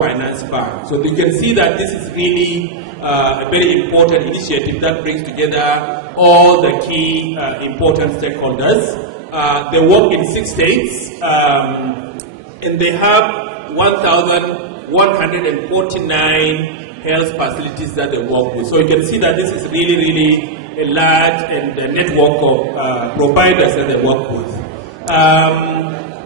finance bank. So you can see that this is really a very important initiative that brings together all the key important stakeholders. They work in 6 states, and they have 1,149 health facilities that they work with. So you can see that this is really a large and a network of providers that they work with.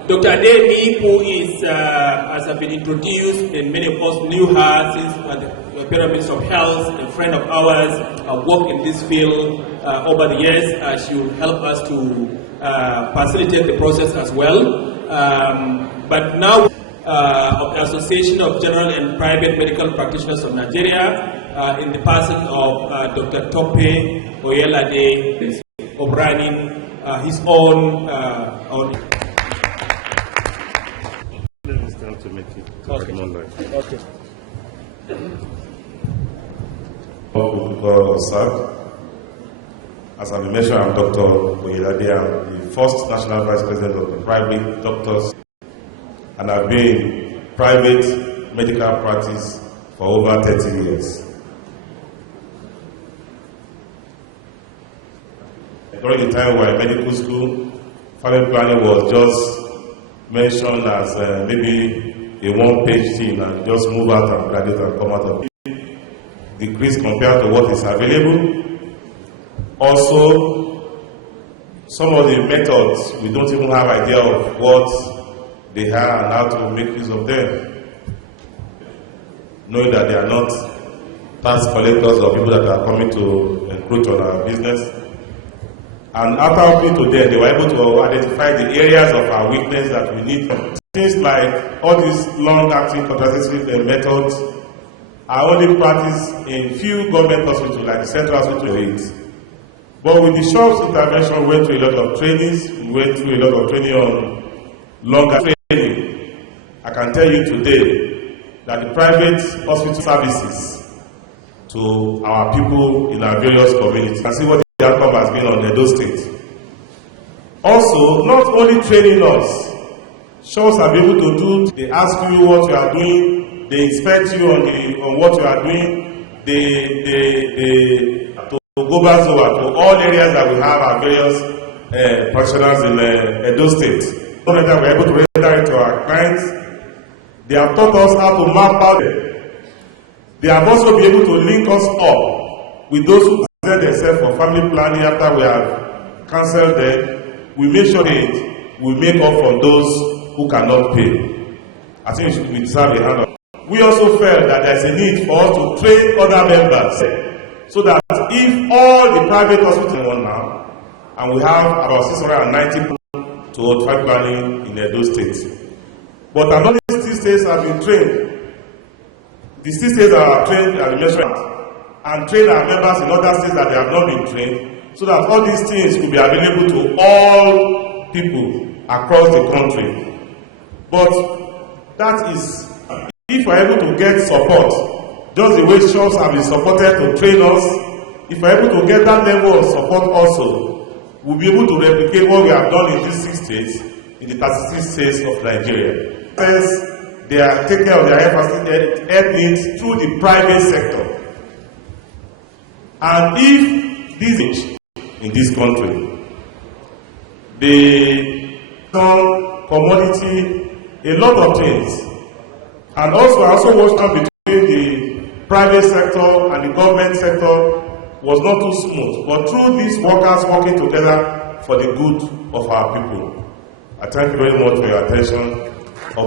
Dr. Ademi, who is, as has been introduced, and many of us knew her since the Pyramids of Health, a friend of ours, worked in this field over the years. She will help us to facilitate the process as well. But now, of the Association of General and Private Medical Practitioners of Nigeria, in the person of Dr. Tope Oyelade, of running his own. To make it okay. Okay. As I mentioned, I'm Dr. Oyelade. I'm the first National Vice President of the Private Doctors, and I've been in private medical practice for over 30 years. During the time we were in medical school, family planning was just mentioned as maybe a one-page thing and just move out and graduate and come out of it. Decrease compared to what is available. Also, some of the methods, we don't even have idea of what they have and how to make use of them. Knowing that they are not tax collectors or people that are coming to encroach on our business. And after talking to them, they were able to identify the areas of our weakness that we need. Things like all these long-acting contraceptive methods are only practiced in few government hospitals, like the Central Hospital. But with the shop's intervention, we went through a lot of trainings. We went through a lot of training on longer training. I can tell you today that the private hospital services to our people in our various communities, and see what the outcome has been on Edo State. Also, not only training us, shops are able to do, they ask you what you are doing, they inspect you on what you are doing, to go back to all areas that we have our various professionals in Edo State. We're able to render it to our clients. They have taught us how to map out them. They have also been able to link us up with those who present themselves for family planning after we have cancelled them. We make sure that we make up for those who cannot pay. I think we deserve a hand up. We also felt that there is a need for us to train other members so that if all the private hospitals are now, and we have about 690 people to hold family planning in Edo State. But another 60 states have been trained. The 60 states are trained at the measurement and train our members in other states that they have not been trained, so that all these things could be available to all people across the country. But that is, if we're able to get support, just the way shops have been supported to train us, if we're able to get that level of support also, we'll be able to replicate what we have done in these 6 states, in the 36 states of Nigeria. They are taking care of their health needs through the private sector. And if this is in this country, the commodity, a lot of things, and also I also watched out between the private sector and the government sector was not too smooth. But through these workers working together for the good of our people, I thank you very much for your attention. I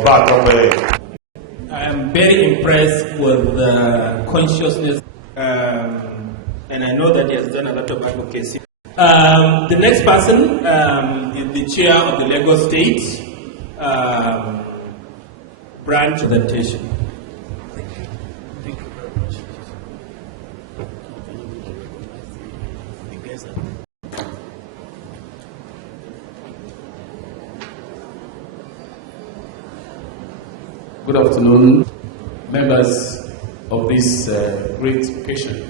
am very impressed with the consciousness, and I know that he has done a lot of advocacy. The next person is the chair of the Lagos State branch presentation. Thank you. Thank you very much. Good afternoon, members of this great occasion.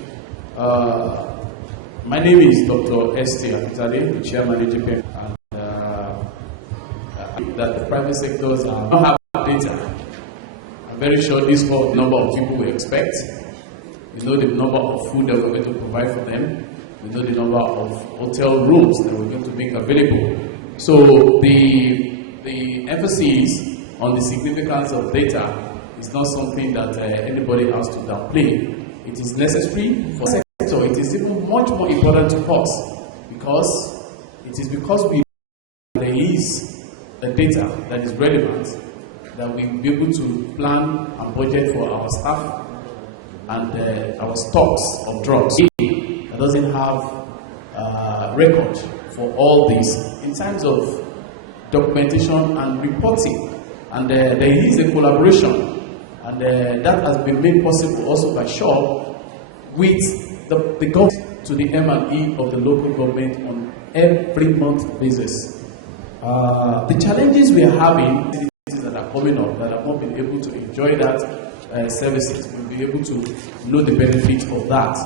My name is Dr. St. Akitade, the chairman of JPM, and that the private sectors don't have data. I'm very sure this is what the number of people we expect. We know the number of food that we're going to provide for them. We know the number of hotel rooms that we're going to make available. So the emphasis on the significance of data is not something that anybody has to downplay. It is necessary for the sector. It is even much more important to us because it is because there is a data that is relevant that we will be able to plan and budget for our staff and our stocks of drugs. That doesn't have record for all this in terms of documentation and reporting, and there is a collaboration, and that has been made possible also by SHOP with the government to the M&E of the local government on every month basis. The challenges we are having that are coming up that have not been able to enjoy that services will be able to know the benefit of that.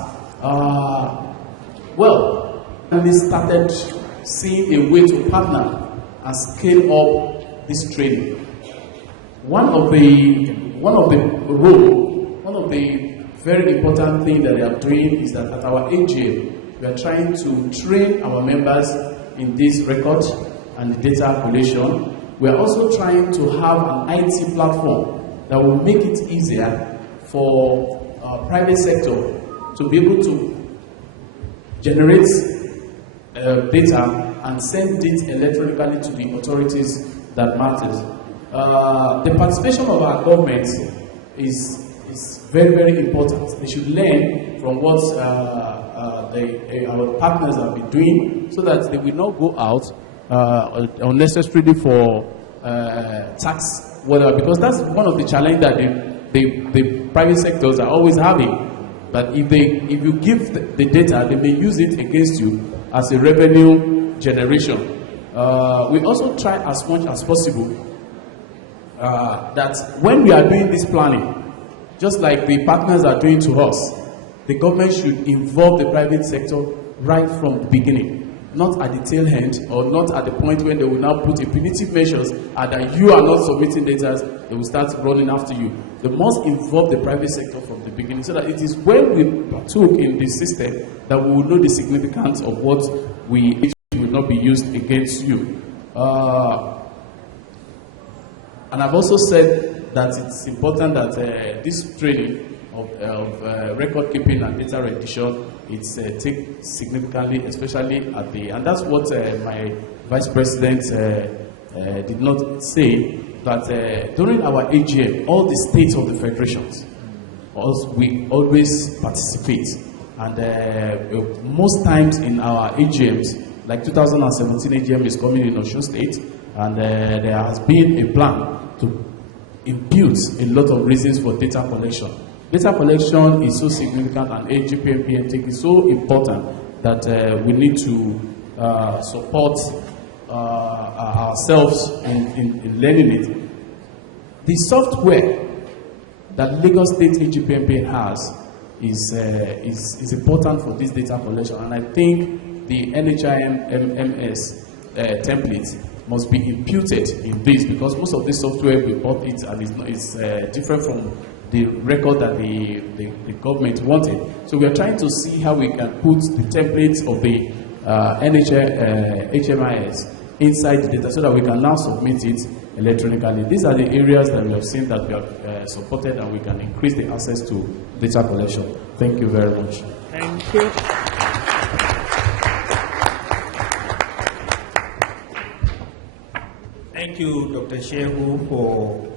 When we started seeing a way to partner and scale up this training, one of the very important things that they are doing is that at our AGM, we are trying to train our members in this record and the data collation. We are also trying to have an IT platform that will make it easier for private sector to be able to generate data and send it electronically to the authorities that matters. The participation of our government is very, very important. They should learn from what our partners have been doing so that they will not go out unnecessarily for tax, whatever, because that's one of the challenges that the private sectors are always having. But if you give the data, they may use it against you as a revenue generation. We also try as much as possible that when we are doing this planning, just like the partners are doing to us, the government should involve the private sector right from the beginning, not at the tail end or not at the point when they will now put in punitive measures and that you are not submitting data, they will start running after you. They must involve the private sector from the beginning so that it is when we partook in this system that we will know the significance of what we will not be used against you. And I've also said that it's important that this training of record keeping and data rendition it's take significantly, especially at the, and that's what my vice president did not say, that during our AGM, all the states of the federations, we always participate, and most times in our AGMs, like 2017 AGM is coming in Osun State, and there has been a plan to impute a lot of reasons for data collection. Data collection is so significant and AGPMP is so important that we need to support ourselves in learning it. The software that Lagos State AGPMP has is important for this data collection, and I think the NHIMS template must be imputed in this, because most of this software we bought it and it's different from the record that the government wanted. So we are trying to see how we can put the templates of the HMIS inside the data so that we can now submit it electronically. These are the areas that we have seen that we have supported, and we can increase the access to data collection. Thank you very much. Thank you. Thank you, Dr. Shehu, for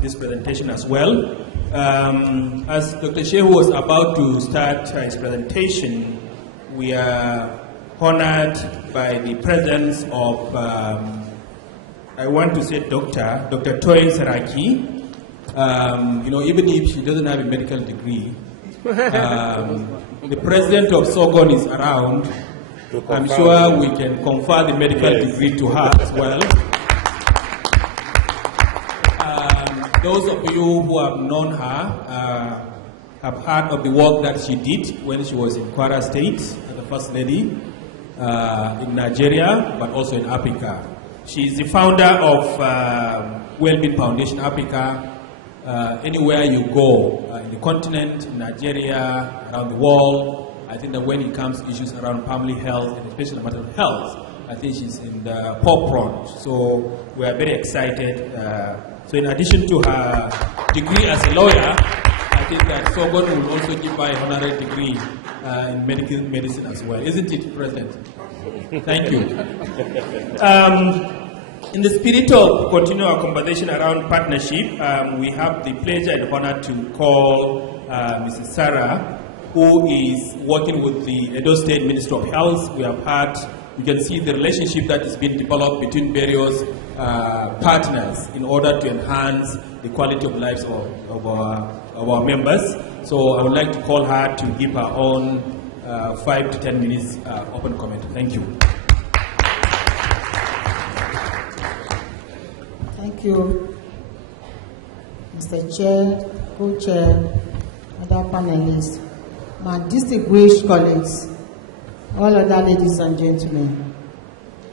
this presentation as well. As Dr. Shehu was about to start his presentation, we are honored by the presence of, I want to say Dr. Toyin Saraki. Even if she doesn't have a medical degree, the president of Sogon is around. I'm sure we can confer the medical degree to her as well. Those of you who have known her have heard of the work that she did when she was in Kwara State as the First Lady in Nigeria, but also in Africa. She is the founder of Wellbeing Foundation Africa, anywhere you go, in the continent, in Nigeria, around the world, I think that when it comes to issues around family health, and especially the matter of health, I think she's in the forefront. So we are very excited. So in addition to her degree as a lawyer, I think that Sogon will also give her a honorary degree in medical medicine as well. Isn't it, President? Thank you. In the spirit of continuing our conversation around partnership, we have the pleasure and honor to call Mrs. Sarah, who is working with the Edo State Ministry of Health. We have had, you can see the relationship that is being developed between various partners in order to enhance the quality of lives of our members. So I would like to call her to give her own 5 to 10 minutes open comment. Thank you. Thank you, Mr. Chair, Co-Chair, other panelists, my distinguished colleagues, all other ladies and gentlemen.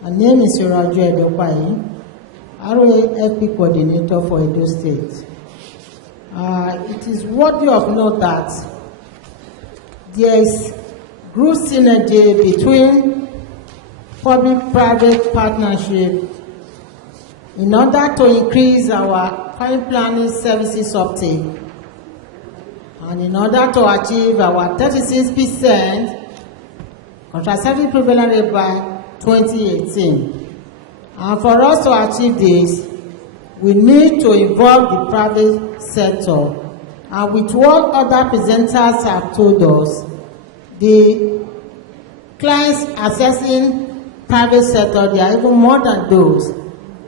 My name is Yoraju Edopai, ROAFP Coordinator for Edo State. It is worthy of note that there is group synergy between public-private partnership in order to increase our family planning services uptake and in order to achieve our 36% contraceptive prevalence rate by 2018. And for us to achieve this, we need to involve the private sector. And with what other presenters have told us, the clients accessing private sector, they are even more than those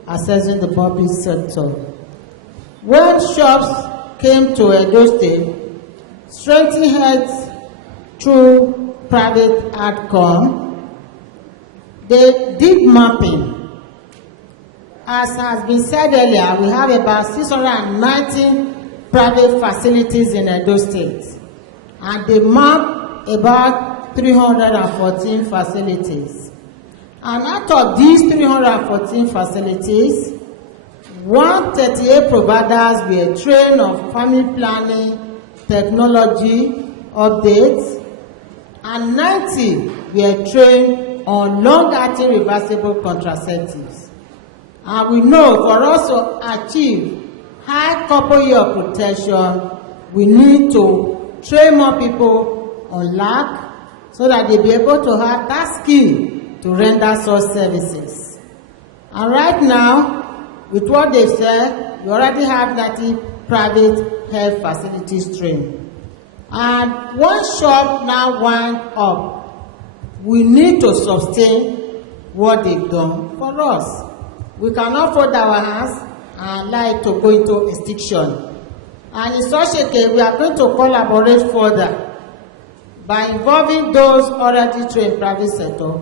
accessing the public sector. When shops came to Edo State, strengthening health through private outcome, they did mapping. As has been said earlier, we have about 619 private facilities in Edo State, and they map about 314 facilities. And out of these 314 facilities, 138 providers were trained on family planning, technology, updates, and 90 were trained on long-acting reversible contraceptives. And we know for us to achieve high couple year protection, we need to train more people on LAC so that they be able to have that skill to render such services. And right now, with what they said, we already have 90 private health facilities trained. And one shop now went up. We need to sustain what they've done for us. We cannot fold our hands and allow it to go into extinction. And in such a case, we are going to collaborate further by involving those already trained private sector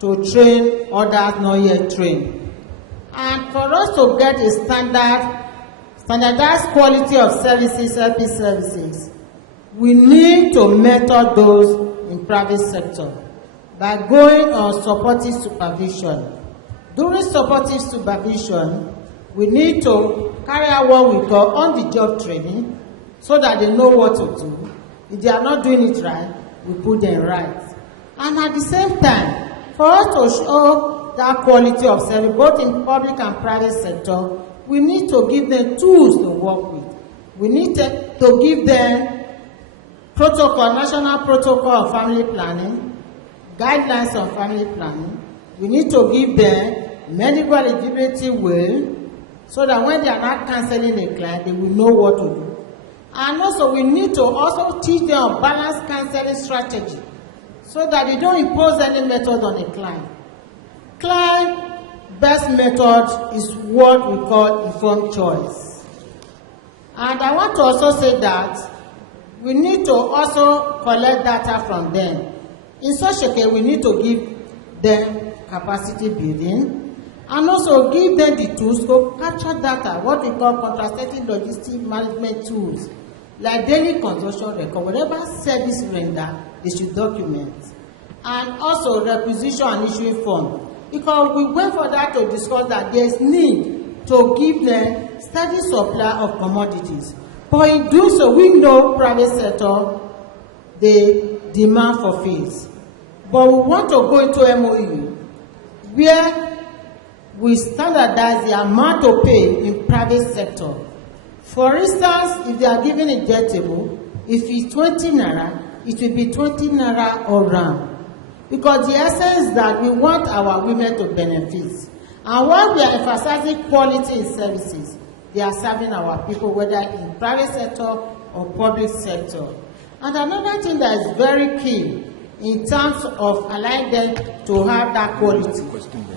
to train others not yet trained. And for us to get a standardized quality of services, LP services, we need to mentor those in private sector by going on supportive supervision. During supportive supervision, we need to carry out what we call on-the-job training so that they know what to do. If they are not doing it right, we put them right. And at the same time, for us to show that quality of service, both in public and private sector, we need to give them tools to work with. We need to give them protocol, national protocol on family planning, guidelines on family planning. We need to give them medical eligibility will, so that when they are not counseling a client, they will know what to do. And also, we need to also teach them balanced counseling strategy, so that they don't impose any method on a client. Client best method is what we call informed choice. And I want to also say that we need to also collect data from them. In such a case, we need to give them capacity building, and also give them the tools to capture data, what we call contraceptive logistic management tools, like daily consumption record, whatever service render, they should document. And also requisition and issuing form. Because we went for that to discuss that there is need to give them steady supply of commodities. But in doing so, we know private sector, the demand for fees. But we want to go into MOU where we standardize the amount to pay in private sector. For instance, if they are giving injectable, if it's 20 naira, it will be 20 naira all round. Because the essence is that we want our women to benefit. And while we are emphasizing quality in services, they are serving our people, whether in private sector or public sector. And another thing that is very key in terms of allowing them to have that quality,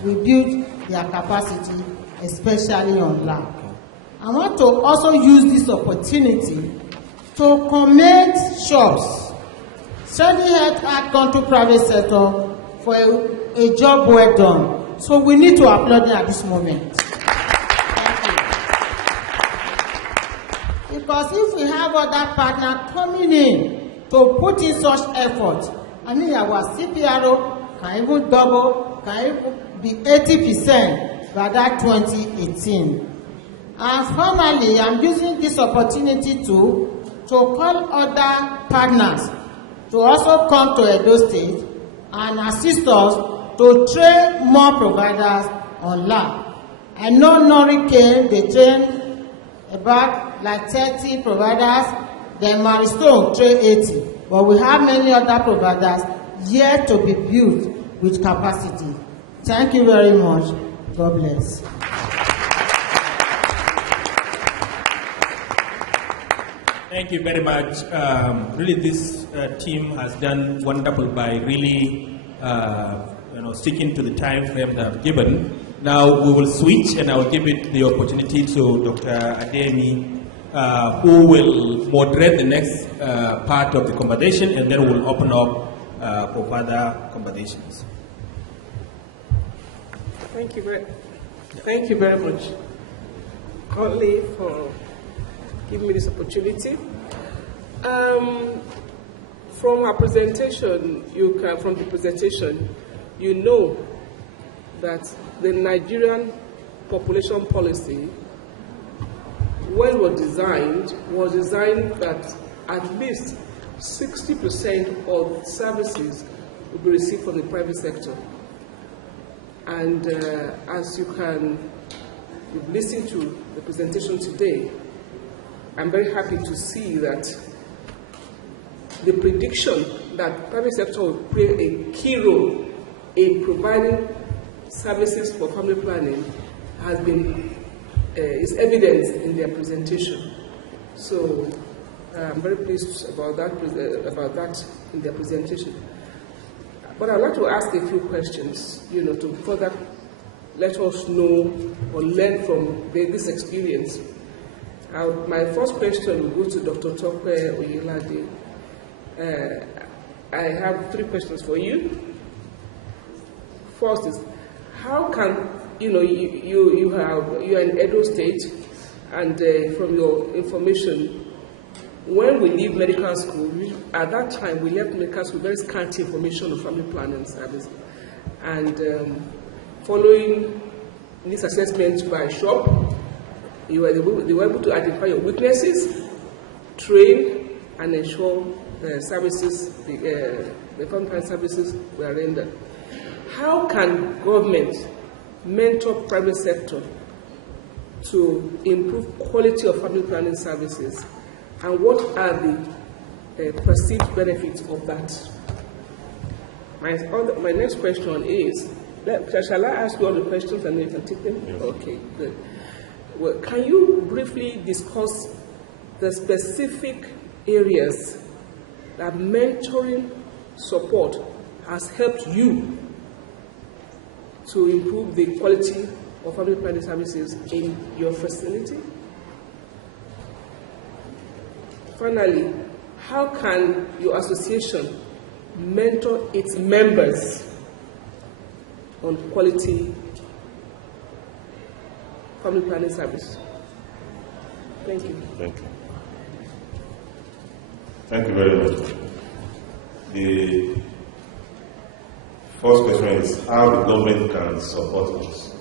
we build their capacity, especially on lab. I want to also use this opportunity to commend shops, sending health act country private sector for a job well done. So we need to applaud them at this moment. Thank you. Because if we have other partners coming in to put in such effort, I mean our CPRO can even double, can even be 80% by that 2018. And finally, I'm using this opportunity to call other partners to also come to Edo State and assist us to train more providers on lab. I know Nori came, they train about like 30 providers, then Maristone train 80. But we have many other providers yet to be built with capacity. Thank you very much. God bless. Thank you very much. Really, this team has done wonderful by really, sticking to the time frame that I've given. Now we will switch, and I will give it the opportunity to Dr. Ademi, who will moderate the next part of the conversation, and then we'll open up for further conversations. Thank you very much, Conley, for giving me this opportunity. From our presentation, you know that the Nigerian population policy, when was designed that at least 60% of services will be received from the private sector. And as you've listened to the presentation today, I'm very happy to see that the prediction that private sector will play a key role in providing services for family planning has been is evident in their presentation. So I'm very pleased about that in their presentation. But I'd like to ask a few questions, to further let us know or learn from this experience. My first question will go to Dr. Tope Oyelade. I have 3 questions for you. First is, how can you are in Edo State, and from your information, when we leave medical school, at that time we left medical school very scanty information on family planning service, and following this assessment by SHOP, they were able to identify your weaknesses, train, and ensure the services, the family planning services were rendered. How can government mentor private sector to improve quality of family planning services, and what are the perceived benefits of that? My next question is, shall I ask you all the questions and then you can take them? Yes. Okay, good. Well, can you briefly discuss the specific areas that mentoring support has helped you to improve the quality of family planning services in your facility? Finally, how can your association mentor its members on quality family planning service? Thank you. Thank you. Thank you very much. The first question is how the government can support us.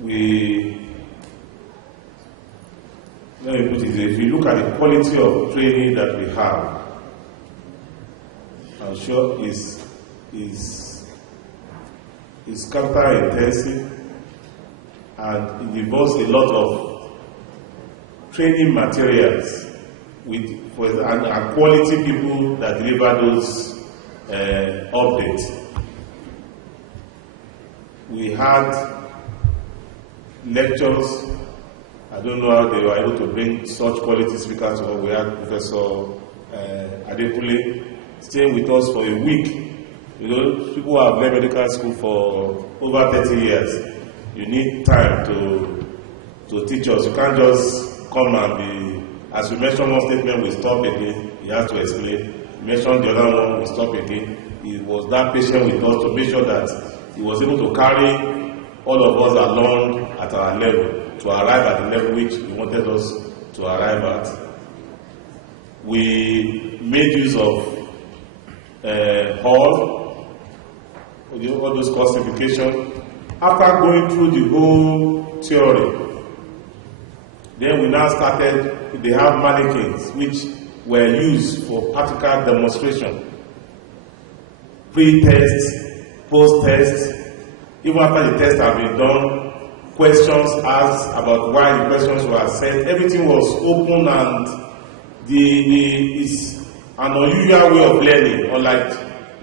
We let me put it, if you look at the quality of training that we have, I'm sure is capital intensive, and it involves a lot of training materials and quality people that deliver those updates. We had lectures. I don't know how they were able to bring such quality speakers. We had Professor Adekule staying with us for a week. You know, people who have left medical school for over 30 years. You need time to teach us. You can't just come and be, as we mentioned one statement, we stop again. He has to explain. We mentioned the other one, we stop again. He was that patient with us to make sure that he was able to carry all of us along at our level, to arrive at the level which he wanted us to arrive at. We made use of Hall, all those classifications. After going through the whole theory, then we now started, they have mannequins which were used for practical demonstration. Pre-test, post-test, even after the test had been done, questions asked about why the questions were sent, everything was open, and it's an unusual way of learning.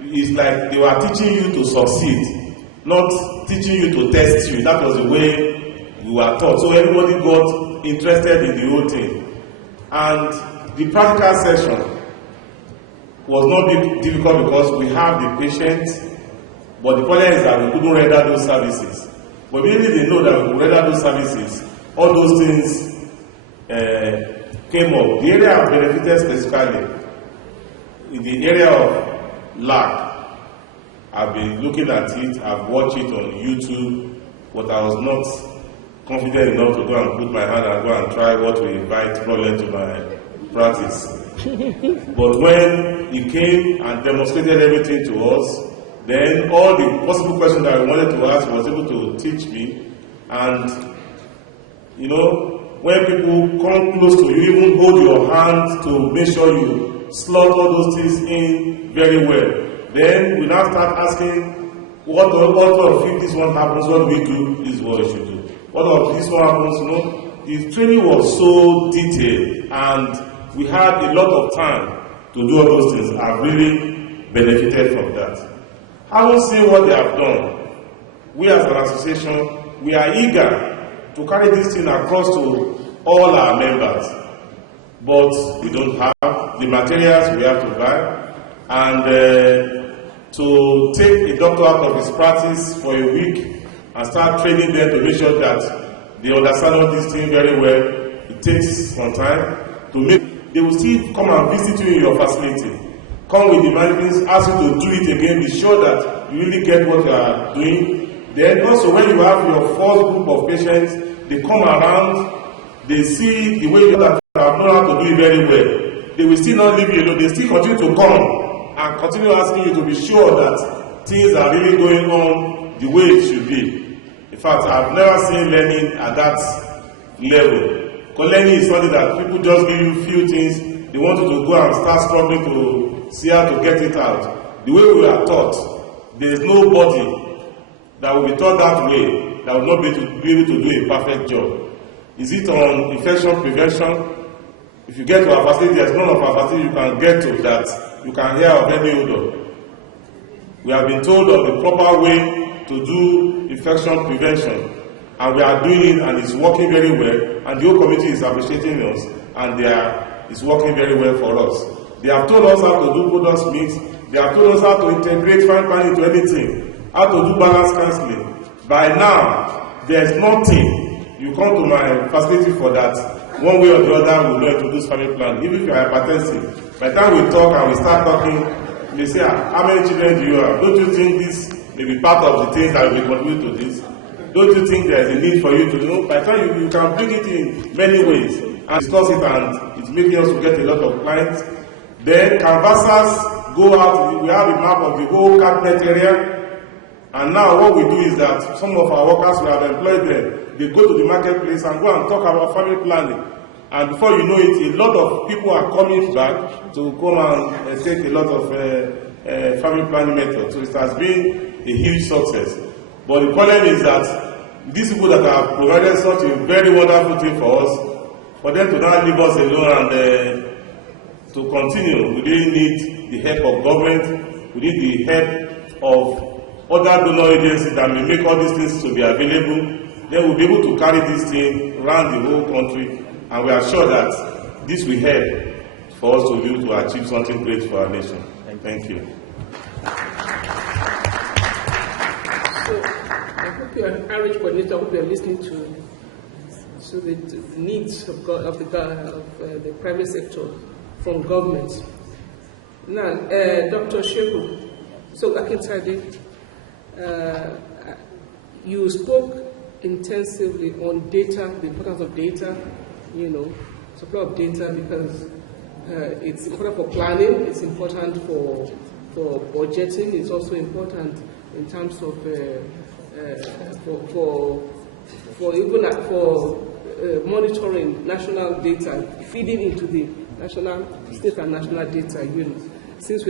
It's like they were teaching you to succeed, not teaching you to test you. That was the way we were taught. So everybody got interested in the whole thing. And the practical session was not difficult because we have the patient, but the problem is that we couldn't render those services. But immediately they know that we could render those services, all those things came up. The area I've benefited specifically, in the area of lab, I've been looking at it, I've watched it on YouTube, but I was not confident enough to go and put my hand and go and try what will invite problem to my practice. But when he came and demonstrated everything to us, then all the possible questions that I wanted to ask, he was able to teach me. And, you know, when people come close to you, even hold your hand to make sure you slot all those things in very well. Then we now start asking, what if this one happens, what do we do? This is what we should do. What if this one happens? You know, the training was so detailed, and we had a lot of time to do all those things. I've really benefited from that. Having seen what they have done, we as an association, we are eager to carry this thing across to all our members. But we don't have the materials we have to buy, and to take a doctor out of his practice for a week and start training them to make sure that they understand all this thing very well, it takes some time to make. They will still come and visit you in your facility. Come with the management, ask you to do it again, be sure that you really get what you are doing. Then also when you have your first group of patients, they come around, they see the way you have known how to do it very well. They will still not leave you alone, they still continue to come and continue asking you to be sure that things are really going on the way it should be. In fact, I've never seen learning at that level. Because learning is something that people just give you few things, they want you to go and start struggling to see how to get it out. The way we are taught, there is nobody that will be taught that way that will not be able to do a perfect job. Is it on infection prevention? If you get to our facility, there's none of our facility you can get to that you can hear of any odor. We have been told of the proper way to do infection prevention, and we are doing it, and it's working very well, and the whole community is appreciating us, and it's working very well for us. They have told us how to do product mix, they have told us how to integrate fine planning into anything, how to do balance counseling. By now, there's nothing you come to my facility for that. One way or the other, we will introduce family planning. Even if you are hypertensive, by the time we talk and we start talking, they say, how many children do you have? Don't you think this may be part of the things that will contribute to this? Don't you think there is a need for you to know? By the time you can bring it in many ways and discuss it, and it's making us to get a lot of clients. Then canvassers go out, we have a map of the whole cabinet area, and now what we do is that some of our workers, we have employed them, they go to the marketplace and go and talk about family planning. And before you know it, a lot of people are coming back to come and take a lot of family planning methods. So it has been a huge success. But the problem is that these people that have provided such a very wonderful thing for us, for them to now leave us alone and to continue, we really need the help of government, we need the help of other donor agencies that may make all these things to be available. Then we'll be able to carry this thing around the whole country, and we are sure that this will help for us to be able to achieve something great for our nation. Thank you. So, I hope you are encouraged, coordinator. I hope you are listening to the needs of the private sector from government. Now, Dr. Shehu, so Akintade, you spoke intensively on data, the importance of data, supply of data, because it's important for planning, it's important for budgeting, it's also important in terms of monitoring national data, feeding into the national, state and national data. Since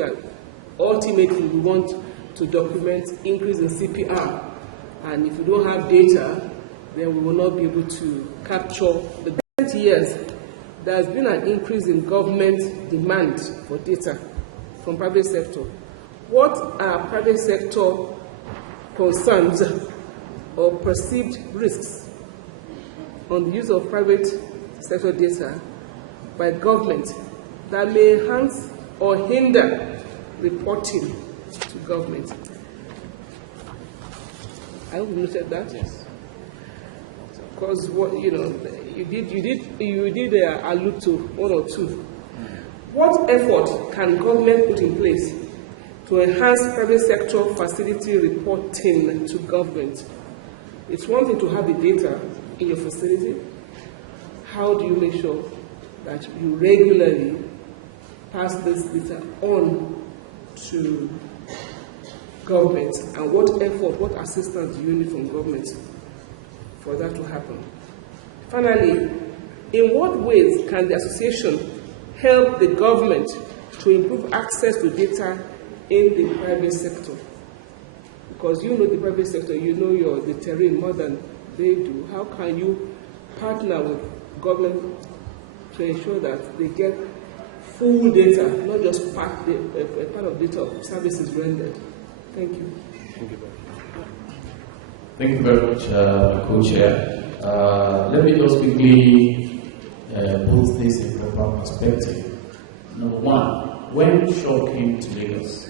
ultimately we want to document increase in CPR, and if we don't have data, then we will not be able to capture the 20 years. There has been an increase in government demand for data from private sector. What are private sector concerns or perceived risks on the use of private sector data by government that may enhance or hinder reporting to government? I hope you noted that. Yes. Because you did allude to one or two. What effort can government put in place to enhance private sector facility reporting to government? It's one thing to have the data in your facility. How do you make sure that you regularly pass this data on to government, and what effort, what assistance do you need from government for that to happen? Finally, in what ways can the association help the government to improve access to data in the private sector? Because you know the private sector, you know the terrain more than they do. How can you partner with government to ensure that they get full data, not just part of data of services rendered? Thank you. Thank you very much, Co-Chair. Let me just quickly put this in proper perspective. Number one, when Shaw came to Lagos,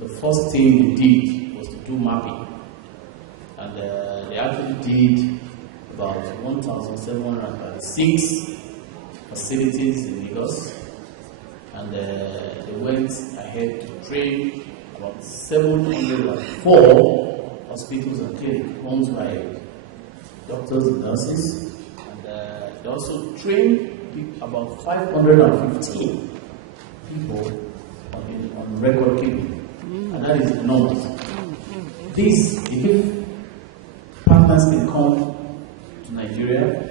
the first thing they did was to do mapping. And they actually did about 1,706 facilities in Lagos. And they went ahead to train about 704 hospitals and clinics owned by doctors and nurses. And they also trained about 515 people on record keeping. And that is enormous. If partners can come to Nigeria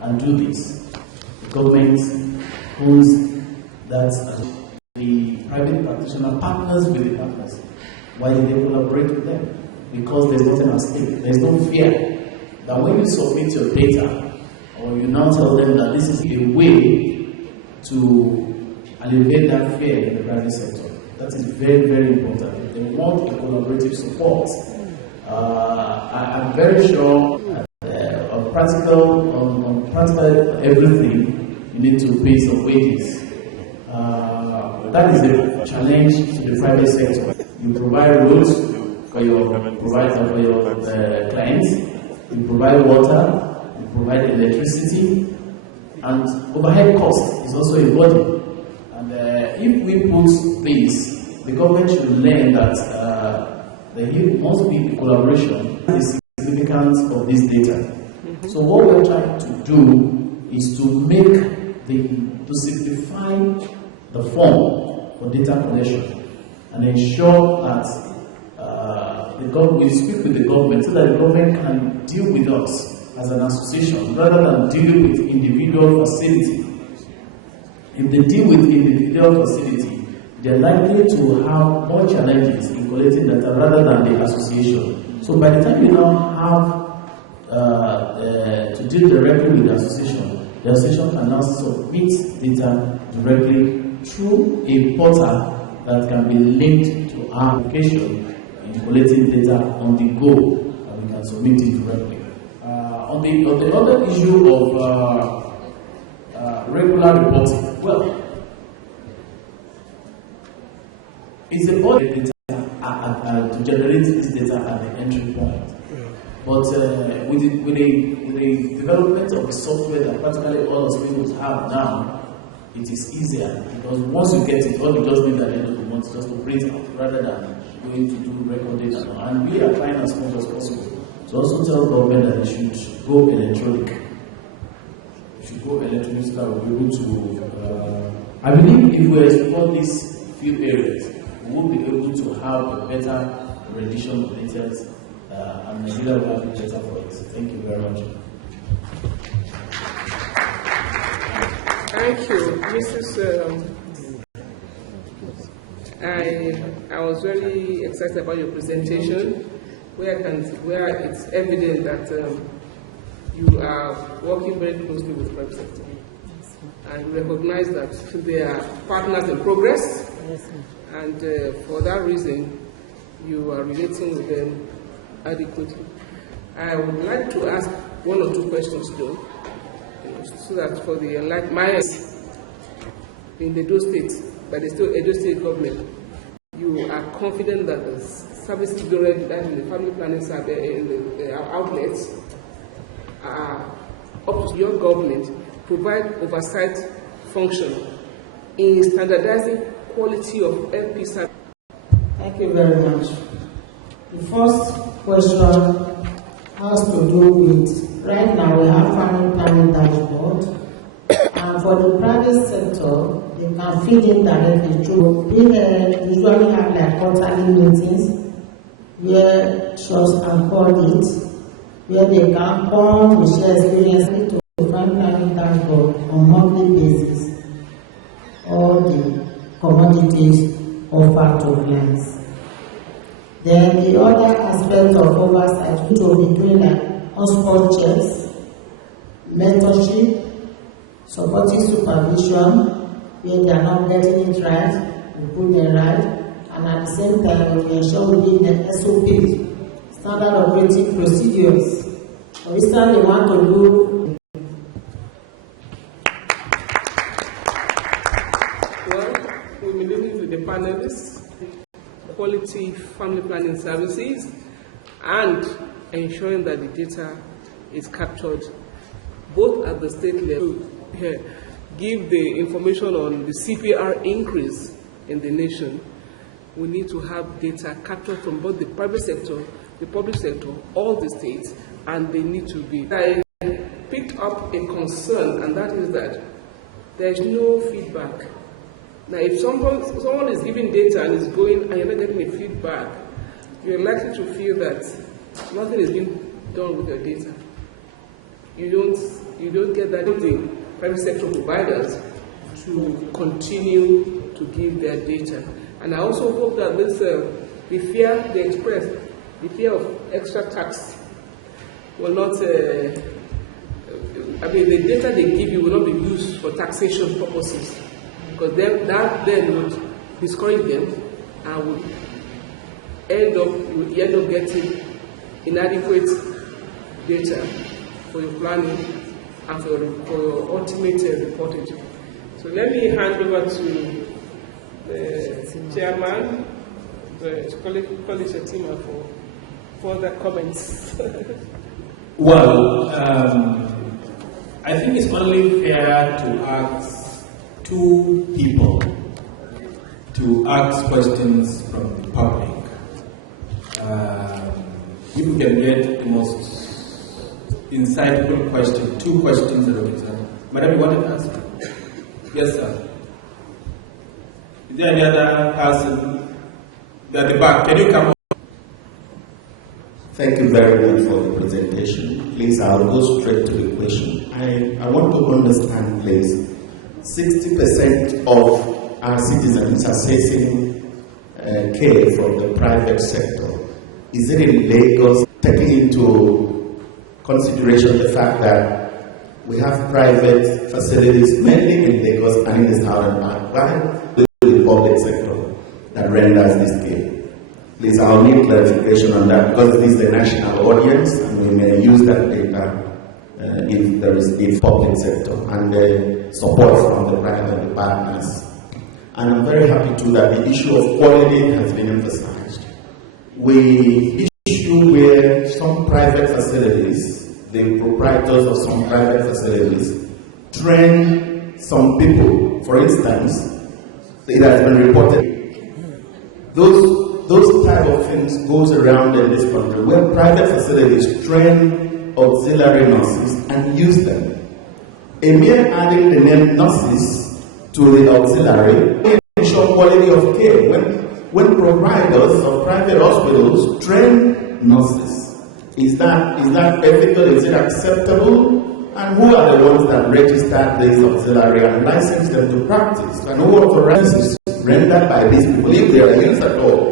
and do this, the government owns that. The private practitioner partners with the partners. Why do they collaborate with them? Because there's nothing at stake. There's no fear that when you submit your data, or you now tell them that this is a way to alleviate that fear in the private sector. That is very, very important. They want a collaborative support. I'm very sure on practical everything, you need to pay some wages. That is a challenge to the private sector. You provide roads for your clients, you provide water, you provide electricity, and overhead cost is also a burden. And if we put this, the government should learn that there must be a collaboration and the significance of this data. So what we're trying to do is to simplify the form for data collection and ensure that we speak with the government so that the government can deal with us as an association rather than dealing with individual facility. If they deal with individual facility, they're likely to have more challenges in collecting data rather than the association. So by the time you now have to deal directly with the association can now submit data directly through a portal that can be linked to our application in collecting data on the go, and we can submit it directly. On the other issue of regular reporting, well, it's about data to generate this data at the entry point. But with the development of the software that practically all hospitals have now, it is easier because once you get it, all you just need at the end of the month is just to print out rather than going to do recording and we are trying as much as possible to also tell government that they should go electronic. So that we'll be able to. I believe if we explore these few areas, we will be able to have a better rendition of details, and Nigeria will have it better for it. Thank you very much. Thank you, Mrs. I was very excited about your presentation, where it's evident that you are working very closely with the private sector, and you recognize that they are partners in progress, and for that reason, you are relating with them adequately. I would like to ask one or two questions though, so that for the enlightenment in the Edo State, by the Edo State government, you are confident that the services already that in the family planning in the outlets are up to your government provide oversight function in standardizing quality of LP service. Thank you very much. The first question has to do with, right now we have family planning dashboard, and for the private sector, they can feed in directly through. We usually have like quarterly meetings where trust and call it, where they can come to share experience to family planning dashboard on monthly basis, all the commodities offered to clients. Then the other aspect of oversight, which will be doing like hotspot checks, mentorship, supporting supervision, where they are not getting it right, we put them right, and at the same time we ensure we give them SOP, standard operating procedures. For instance, they want to do. Well, we'll be looking with the panelists, quality family planning services, and ensuring that the data is captured both at the state level. Give the information on the CPR increase in the nation. We need to have data captured from both the private sector, the public sector, all the states, and they need to be. I picked up a concern, and that is that there is no feedback. Now, if someone is giving data and is going and you're not getting a feedback, you're likely to feel that nothing is being done with your data. You don't get that thing. Private sector providers to continue to give their data. And I also hope that this, the fear they express, the fear of extra tax will not, the data they give you will not be used for taxation purposes, because that then would discourage them and would end up getting inadequate data for your planning and for your ultimate reportage. So let me hand over to the chairman, the colleague Shatima, for further comments. Well, I think it's only fair to ask two people to ask questions from the public. People can get the most insightful question, two questions that are example. Madam, you wanted to ask? Yes, sir. Is there any other person at the back? Can you come up? Thank you very much for the presentation. Please, I'll go straight to the question. I want to understand, please, 60% of our citizens are accessing care from the private sector. Is it in Lagos, taking into consideration the fact that we have private facilities mainly in Lagos and in the southern part, why the public sector that renders this care? Please, I'll need clarification on that because this is a national audience and we may use that data if there is a public sector and the support from the private partners. And I'm very happy too that the issue of quality has been emphasized. We issue where some private facilities, the proprietors of some private facilities, train some people. For instance, it has been reported. Those type of things goes around in this country where private facilities train auxiliary nurses and use them. A mere adding the name nurses to the auxiliary will ensure quality of care. When providers of private hospitals train nurses, is that ethical? Is it acceptable? And who are the ones that register these auxiliary and license them to practice? And who authorizes rendered by these people if they are used at all?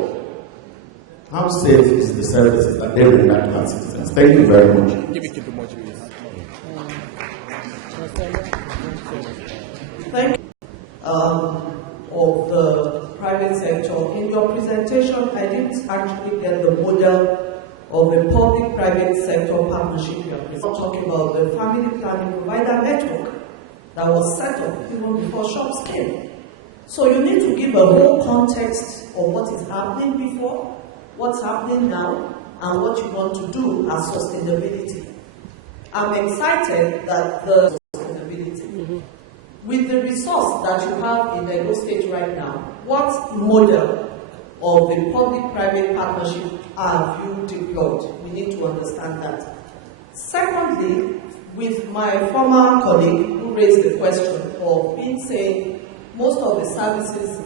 How safe is the services that they render to our citizens? Thank you very much. Thank you. Of the private sector. In your presentation, I didn't actually get the model of a public-private sector partnership. You're talking about the family planning provider network that was set up even before shops came. So you need to give a whole context of what is happening before, what's happening now, and what you want to do as sustainability. I'm excited that the sustainability, with the resource that you have in Lagos State right now, what model of a public-private partnership have you deployed? We need to understand that. Secondly, with my former colleague who raised the question of being saying most of the services,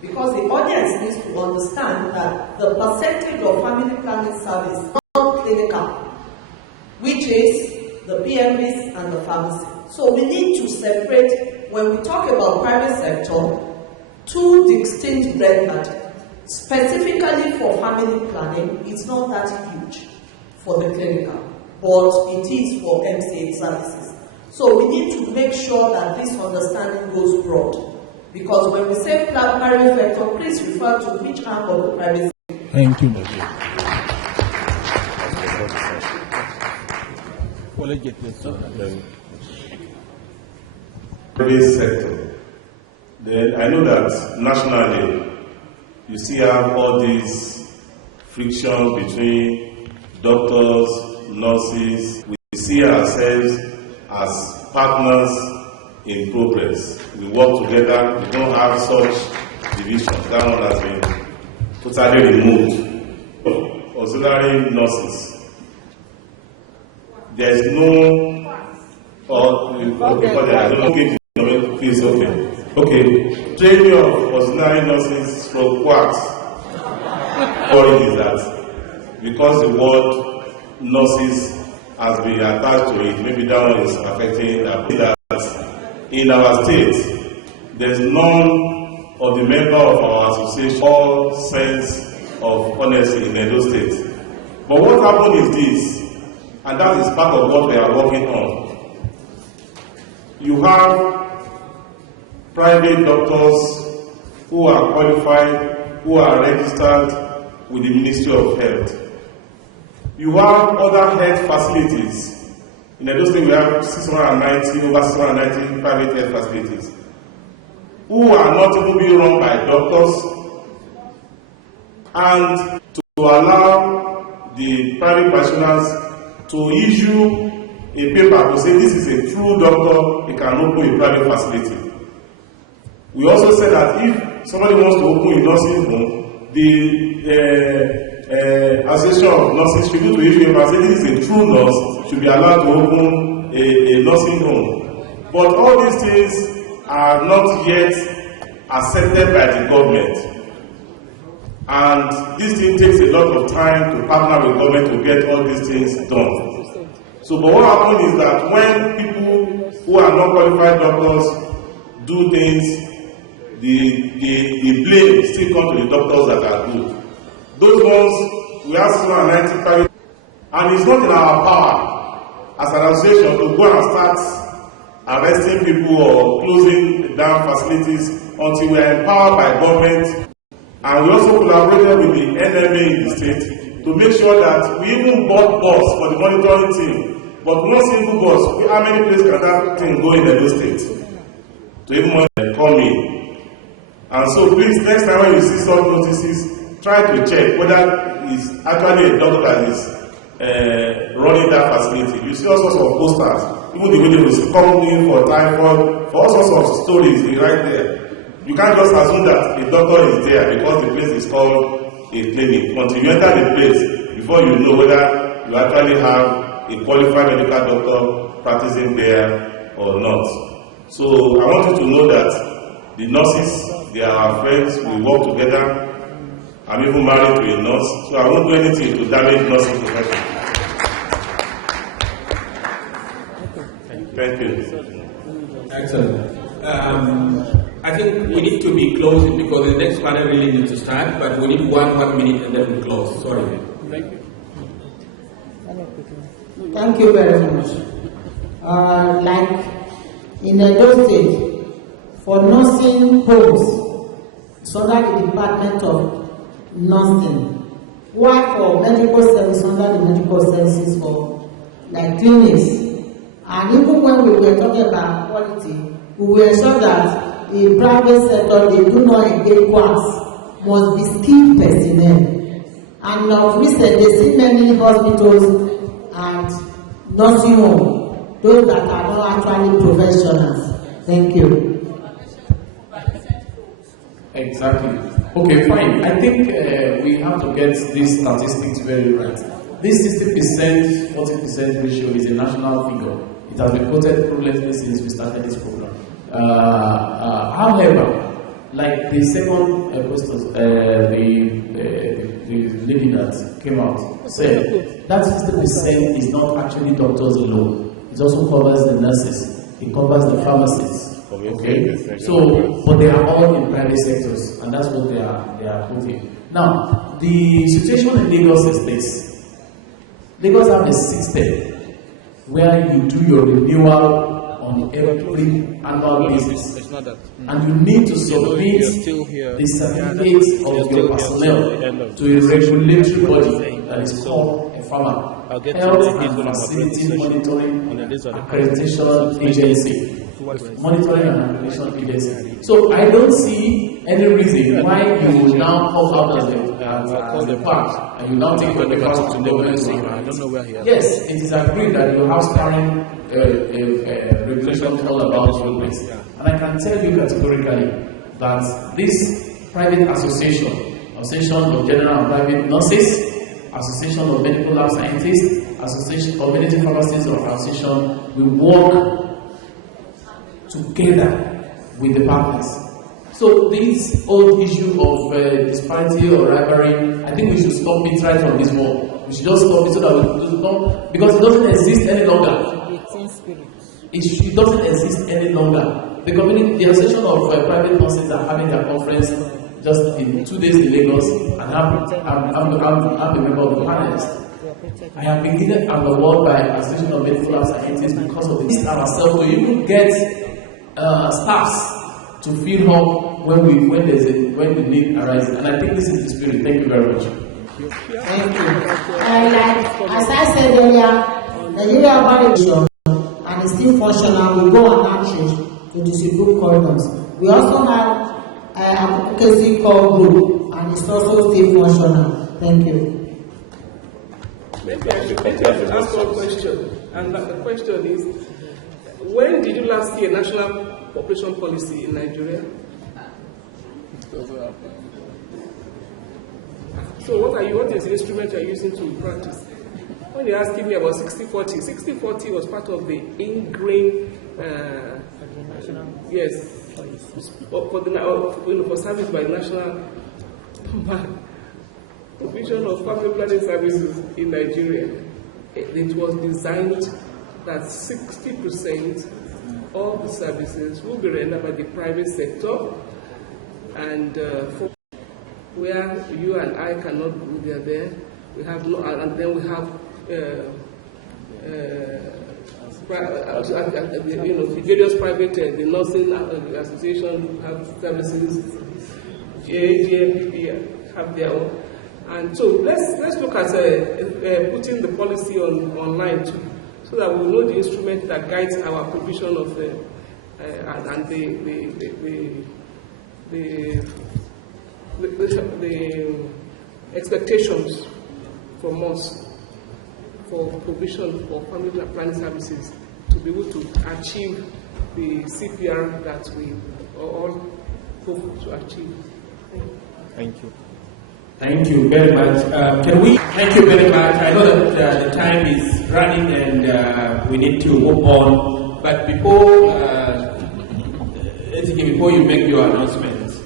because the audience needs to understand that the percentage of family planning service is not clinical, which is the PMVs and the pharmacy. So we need to separate, when we talk about private sector, two distinct rendered. Specifically for family planning, it's not that huge for the clinical, but it is for MCH services. So we need to make sure that this understanding goes broad. Because when we say private sector, please refer to which arm of the private sector. Thank you. Private sector. Then I know that nationally you still have all these frictions between doctors, nurses. We see ourselves as partners in progress. We work together. We don't have such divisions. That one has been totally removed. Auxiliary nurses. There is no Okay. Training of auxiliary nurses from quacks. What is that? Because the word nurses has been attached to it, maybe that one is affecting that. In our state, there's none of the member of our association all sense of honesty in Edo State. But what happened is this, and that is part of what we are working on. You have private doctors who are qualified, who are registered with the Ministry of Health. You have other health facilities. In Edo State, we have over 690 private health facilities who are not even being run by doctors, and to allow the private practitioners to issue a paper to say this is a true doctor, he can open a private facility. We also said that if somebody wants to open a nursing home, the Association of Nurses should go to issue a paper say this is a true nurse, should be allowed to open a nursing home. But all these things are not yet accepted by the government. And this thing takes a lot of time to partner with government to get all these things done. So, but what happens is that when people who are not qualified doctors do things, the blame still comes to the doctors that are good. Those ones, we have 790 private, and it's not in our power as an association to go and start arresting people or closing down facilities until we are empowered by government. And we also collaborated with the NMA in the state to make sure that we even bought bus for the monitoring team. But one single bus, how many places can that thing go in the state? To even come in. And so please, next time when you see such notices, try to check whether it's actually a doctor that is running that facility. You see all sorts of posters, even the way they will come in for typhoid, for all sorts of stories right there. You can't just assume that a doctor is there because the place is called a clinic. Until you enter the place, before you know whether you actually have a qualified medical doctor practicing there or not. So I want you to know that the nurses, they are our friends, we work together. I'm even married to a nurse, so I won't do anything to damage nursing profession. Thank you. Excellent. I think we need to be closing because the next panel really needs to start, but we need one minute and then we close. Sorry. Thank you. Thank you very much. Like in Edo State, for nursing homes, it's under the Department of Nursing. Why for medical service under the medical services for like clinics? And even when we were talking about quality, we will ensure that the private sector, they do not engage quacks, must be skilled personnel. And of recent, they see many hospitals and nursing homes, those that are not actually professionals. Thank you. Exactly. Okay, fine. I think we have to get these statistics very right. This 60%, 40% ratio is a national figure. It has been quoted previously since we started this program. However, like the second question, the lady that came out said, that 60% is not actually doctors alone. It also covers the nurses, it covers the pharmacists. Okay, so but they are all in private sectors, and that's what they are putting. Now, the situation in Lagos is this: Lagos have a system where you do your renewal on every annual basis, and you need to submit the certificate of your personnel to a regulatory body that is called a FAMA, Health and Facility Monitoring Accreditation Agency. Monitoring and Accreditation Agency. So I don't see any reason why you will now come out as the park and you now take your papers to government. I don't know where he is. Yes, it is agreed that you have sparring regulations all about your place. And I can tell you categorically that this private association of general and private nurses, association of medical lab scientists, association of medical pharmacists, or association will work together with the partners. So this old issue of disparity or rivalry, I think we should stop it right from this moment. We should just stop it so that we do not, because it doesn't exist any longer. It doesn't exist any longer. The association of private nurses are having their conference just in 2 days in Lagos, and I'm a member of the panelists. I have been given an award by Association of Medical Lab Scientists because of this ourselves to even get staffs to fill up when the need arises. And I think this is the spirit. Thank you very much. Thank you. As I said earlier, Nigeria Validation and is still functional. We go on outreach to distribute corridors. We also have an advocacy call group, and it's also still functional. Thank you. Ask one question, and the question is, when did you last see a national population policy in Nigeria? So what is the instrument you are using to practice? When you're asking me about 60-40, 60-40 was part of the ingrained, yes, for service by the national provision of family planning services in Nigeria, it was designed that 60% of the services will be rendered by the private sector, and where you and I cannot go there, we have no, and then we have the various private, the nursing association have services, GMPP have their own. And so let's look at putting the policy online too, so that we know the instrument that guides our provision of and the expectations from us for provision for family planning services to be able to achieve the CPR that we all hope to achieve. Thank you. Thank you very much. Thank you very much. I know that the time is running and we need to move on. But before you make your announcements,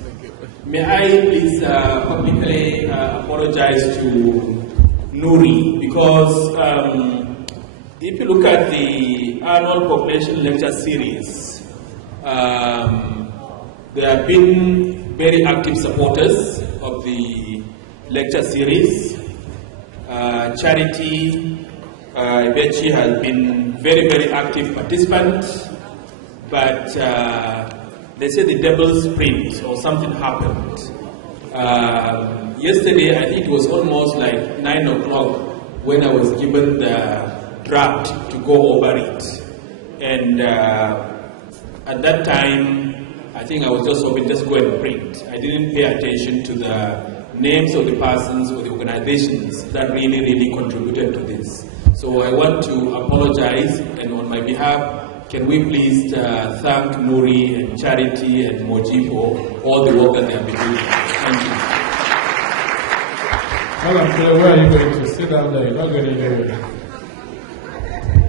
may I please publicly apologize to Nuri, because if you look at the annual population lecture series, there have been very active supporters of the lecture series. Charity, Bechi has been very, very active participant, but they say the devil's print or something happened. Yesterday, I think it was almost like 9 o'clock when I was given the draft to go over it. And at that time, I think I was just hoping just go and print. I didn't pay attention to the names of the persons or the organizations that really, really contributed to this. So I want to apologize, and on my behalf, can we please thank Nuri and Charity and Moji for all the work that they have been doing. Thank you. Where are you going to sit down there? You're not going anywhere.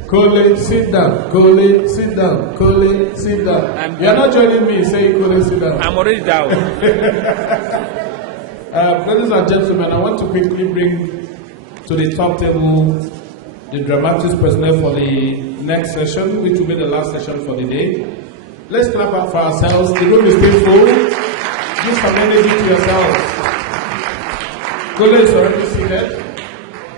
Colin, sit down. Colin, sit down. Colin, sit down. You're not joining me saying Colin, sit down. I'm already down. Ladies and gentlemen, I want to quickly bring to the top table the dramatics personnel for the next session, which will be the last session for the day. Let's clap up for ourselves. The room is still full. Give some energy to yourselves. Colin is already seated.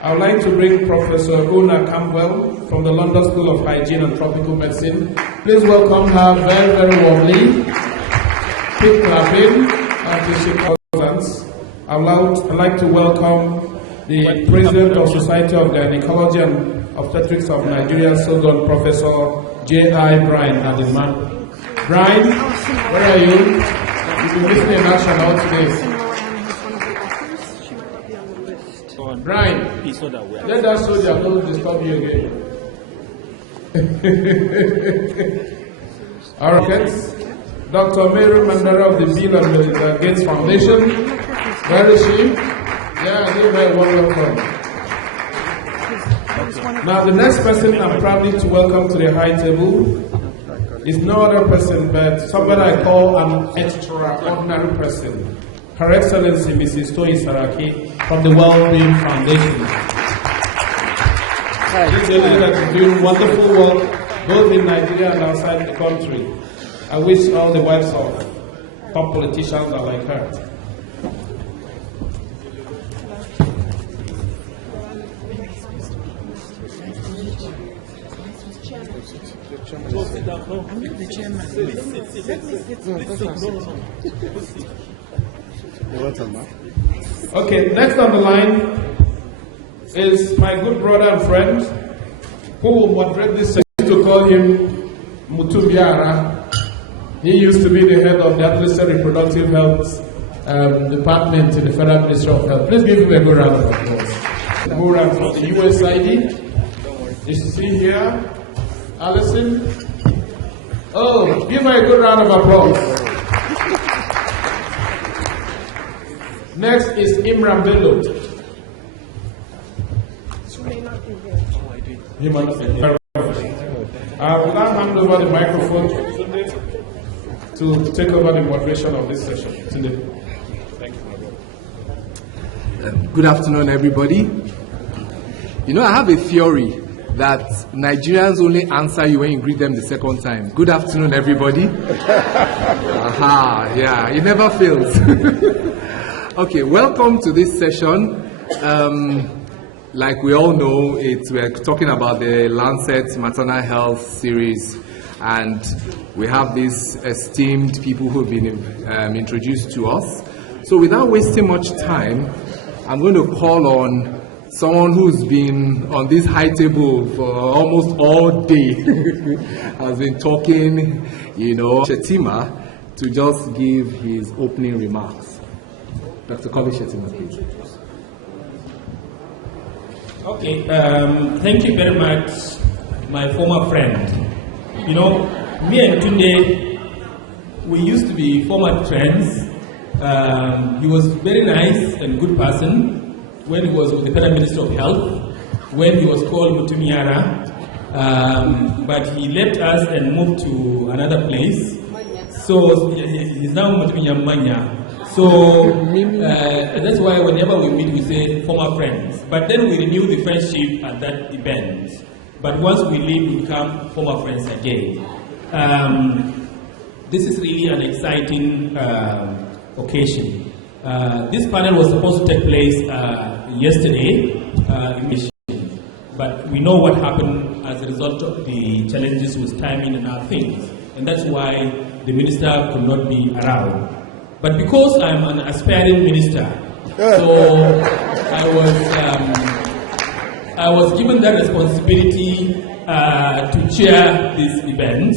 I would like to bring Professor Una Campbell from the London School of Hygiene and Tropical Medicine. Please welcome her very, very warmly. Keep clapping until she comes. I'd like to welcome the President of Society of Gynecology and Obstetrics of Nigeria, Sogon, Professor J.I. Brian Adiman. Brian, where are you? You've been missing in action all today. Brian, let that soldier not disturb you again. All right, Dr. Mary Mandara of the Bill and Melinda Gates Foundation. Where is she? Yeah, you're very welcome. Now, the next person I'm proud to welcome to the high table is no other person but somebody I call an extraordinary person. Her Excellency, Mrs. Toyi Saraki from the Well-Being Foundation. This lady that is doing wonderful work both in Nigeria and outside the country. I wish all the wives of top politicians are like her. I'm not the chairman. Okay, next on the line is my good brother and friend who will moderate this session. To call him Mutubiara. He used to be the head of the Adolescent Reproductive Health Department in the Federal Ministry of Health. Please give him a good round of applause. Muran from the USID. Is she here? Allison? Oh, give her a good round of applause. Next is Imran Bello. He might not be here. I will now hand over the microphone to take over the moderation of this session. Thank you. Good afternoon, everybody. You know, I have a theory that Nigerians only answer you when you greet them the second time. Good afternoon, everybody. Aha, yeah, it never fails. Okay, welcome to this session. Like we all know, we're talking about the Lancet Maternal Health series, and we have these esteemed people who've been introduced to us. So without wasting much time, I'm going to call on someone who's been on this high table for almost all day, has been talking, Shetima, to just give his opening remarks. Dr. Kobe Shetima, please. Okay, thank you very much, my former friend. You know, me and Tunde, we used to be former friends. He was very nice and good person when he was with the Federal Minister of Health, when he was called Mutumiara, but he left us and moved to another place. So he's now Mutumiara. So that's why whenever we meet, we say former friends. But then we renew the friendship at that event. But once we leave, we become former friends again. This is really an exciting occasion. This panel was supposed to take place yesterday, but we know what happened as a result of the challenges with timing and other things, and that's why the minister could not be around. But because I'm an aspiring minister, so I was given that responsibility to chair this event.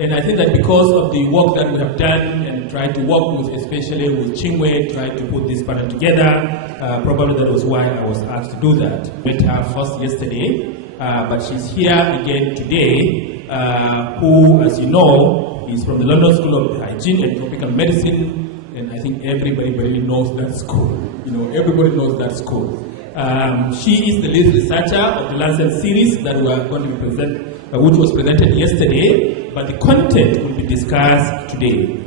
And I think that because of the work that we have done and tried to work with, especially with Chingwe, tried to put this panel together, probably that was why I was asked to do that. Met her first yesterday, but she's here again today, who, as you know, is from the London School of Hygiene and Tropical Medicine, and I think everybody really knows that school. Everybody knows that school. She is the lead researcher of the Lancet series that we are going to present, which was presented yesterday, but the content will be discussed today.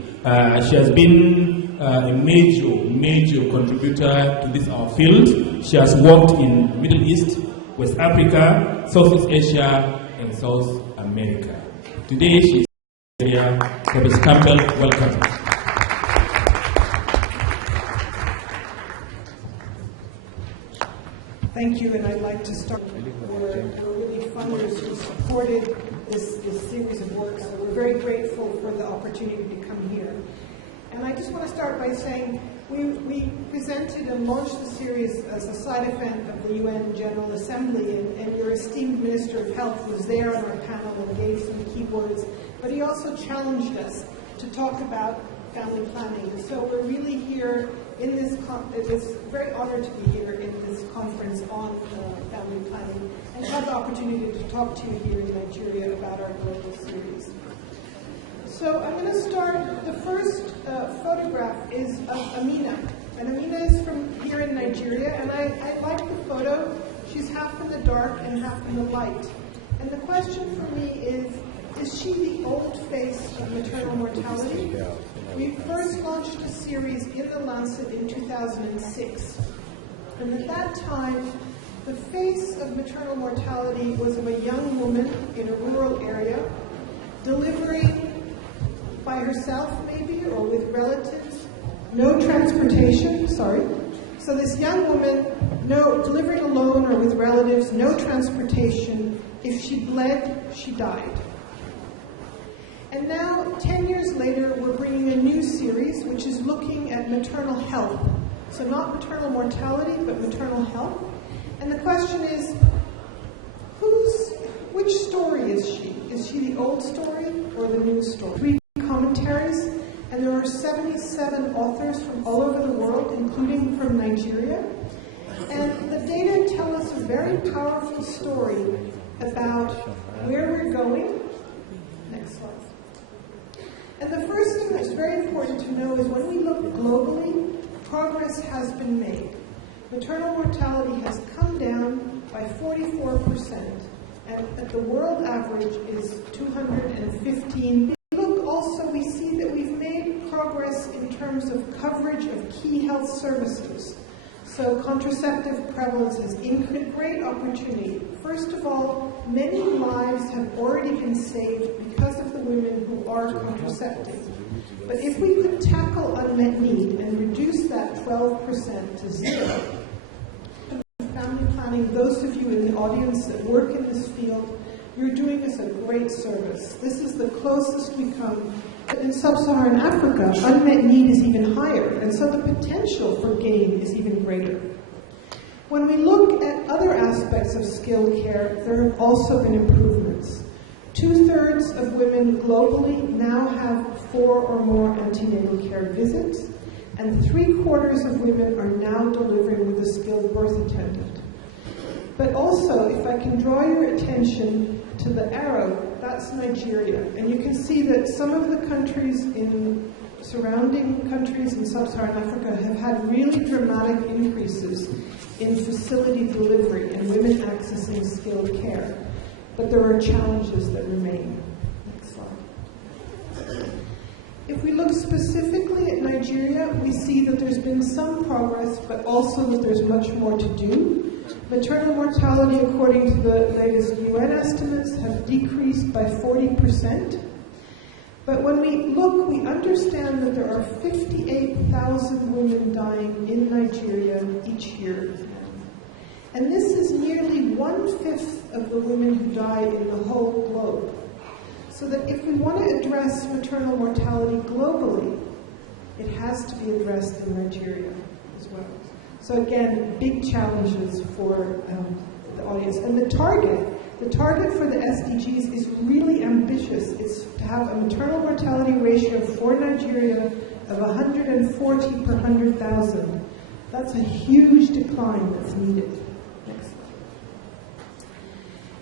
She has been a major contributor to this our field. She has worked in Middle East, West Africa, Southeast Asia, and South America. Today she is here. Ms. Campbell, welcome. Thank you, and I'd like to start with the really funders who supported this series of works. So we're very grateful for the opportunity to come here. And I just want to start by saying we presented and launched the series as a side event of the UN General Assembly, and your esteemed Minister of Health was there on our panel and gave some key words, but he also challenged us to talk about family planning. And so we're really here in this, it's very honored to be here in this conference on family planning and have the opportunity to talk to you here in Nigeria about our global series. So I'm going to start, the first photograph is of Amina. And Amina is from here in Nigeria, and I like the photo. She's half in the dark and half in the light. And the question for me is she the old face of maternal mortality? We first launched a series in the Lancet in 2006. And at that time, the face of maternal mortality was of a young woman in a rural area, delivering by herself maybe, or with relatives, no transportation, So this young woman, delivering alone or with relatives, no transportation. If she bled, she died. And now, 10 years later, we're bringing a new series, which is looking at maternal health. So not maternal mortality, but maternal health. And the question is, which story is she? Is she the old story or the new story? 3 commentaries, and there are 77 authors from all over the world, including from Nigeria. And the data tell us a very powerful story about where we're going. Next slide. And the first thing that's very important to know is when we look globally, progress has been made. Maternal mortality has come down by 44%, and at the world average is 215. We see that we've made progress in terms terms of coverage of key health services. So contraceptive prevalence has increased. Great opportunity. First of all, many lives have already been saved because of the women who are contraceptive. But if we could tackle unmet need and reduce that 12% to zero, family planning, those of you in the audience that work in this field, you're doing us a great service. This is the closest we come. But in sub-Saharan Africa, unmet need is even higher, and so the potential for gain is even greater. When we look at other aspects of skilled care, there have also been improvements. 2/3 of women globally now have 4 or more antenatal care visits, and 3/4 of women are now delivering with a skilled birth attendant. But also, if I can draw your attention to the arrow, that's Nigeria. And you can see that some of the countries in surrounding countries in sub-Saharan Africa have had really dramatic increases in facility delivery and women accessing skilled care. But there are challenges that remain. Next slide. If we look specifically at Nigeria, we see that there's been some progress, but also that there's much more to do. Maternal mortality, according to the latest UN estimates, have decreased by 40%. But when we look, we understand that there are 58,000 women dying in Nigeria each year. And this is nearly 1/5 of the women who die in the whole globe. So that if we want to address maternal mortality globally, it has to be addressed in Nigeria as well. So again, big challenges for the audience. And the target for the SDGs is really ambitious. It's to have a maternal mortality ratio for Nigeria of 140 per 100,000. That's a huge decline that's needed. Next slide.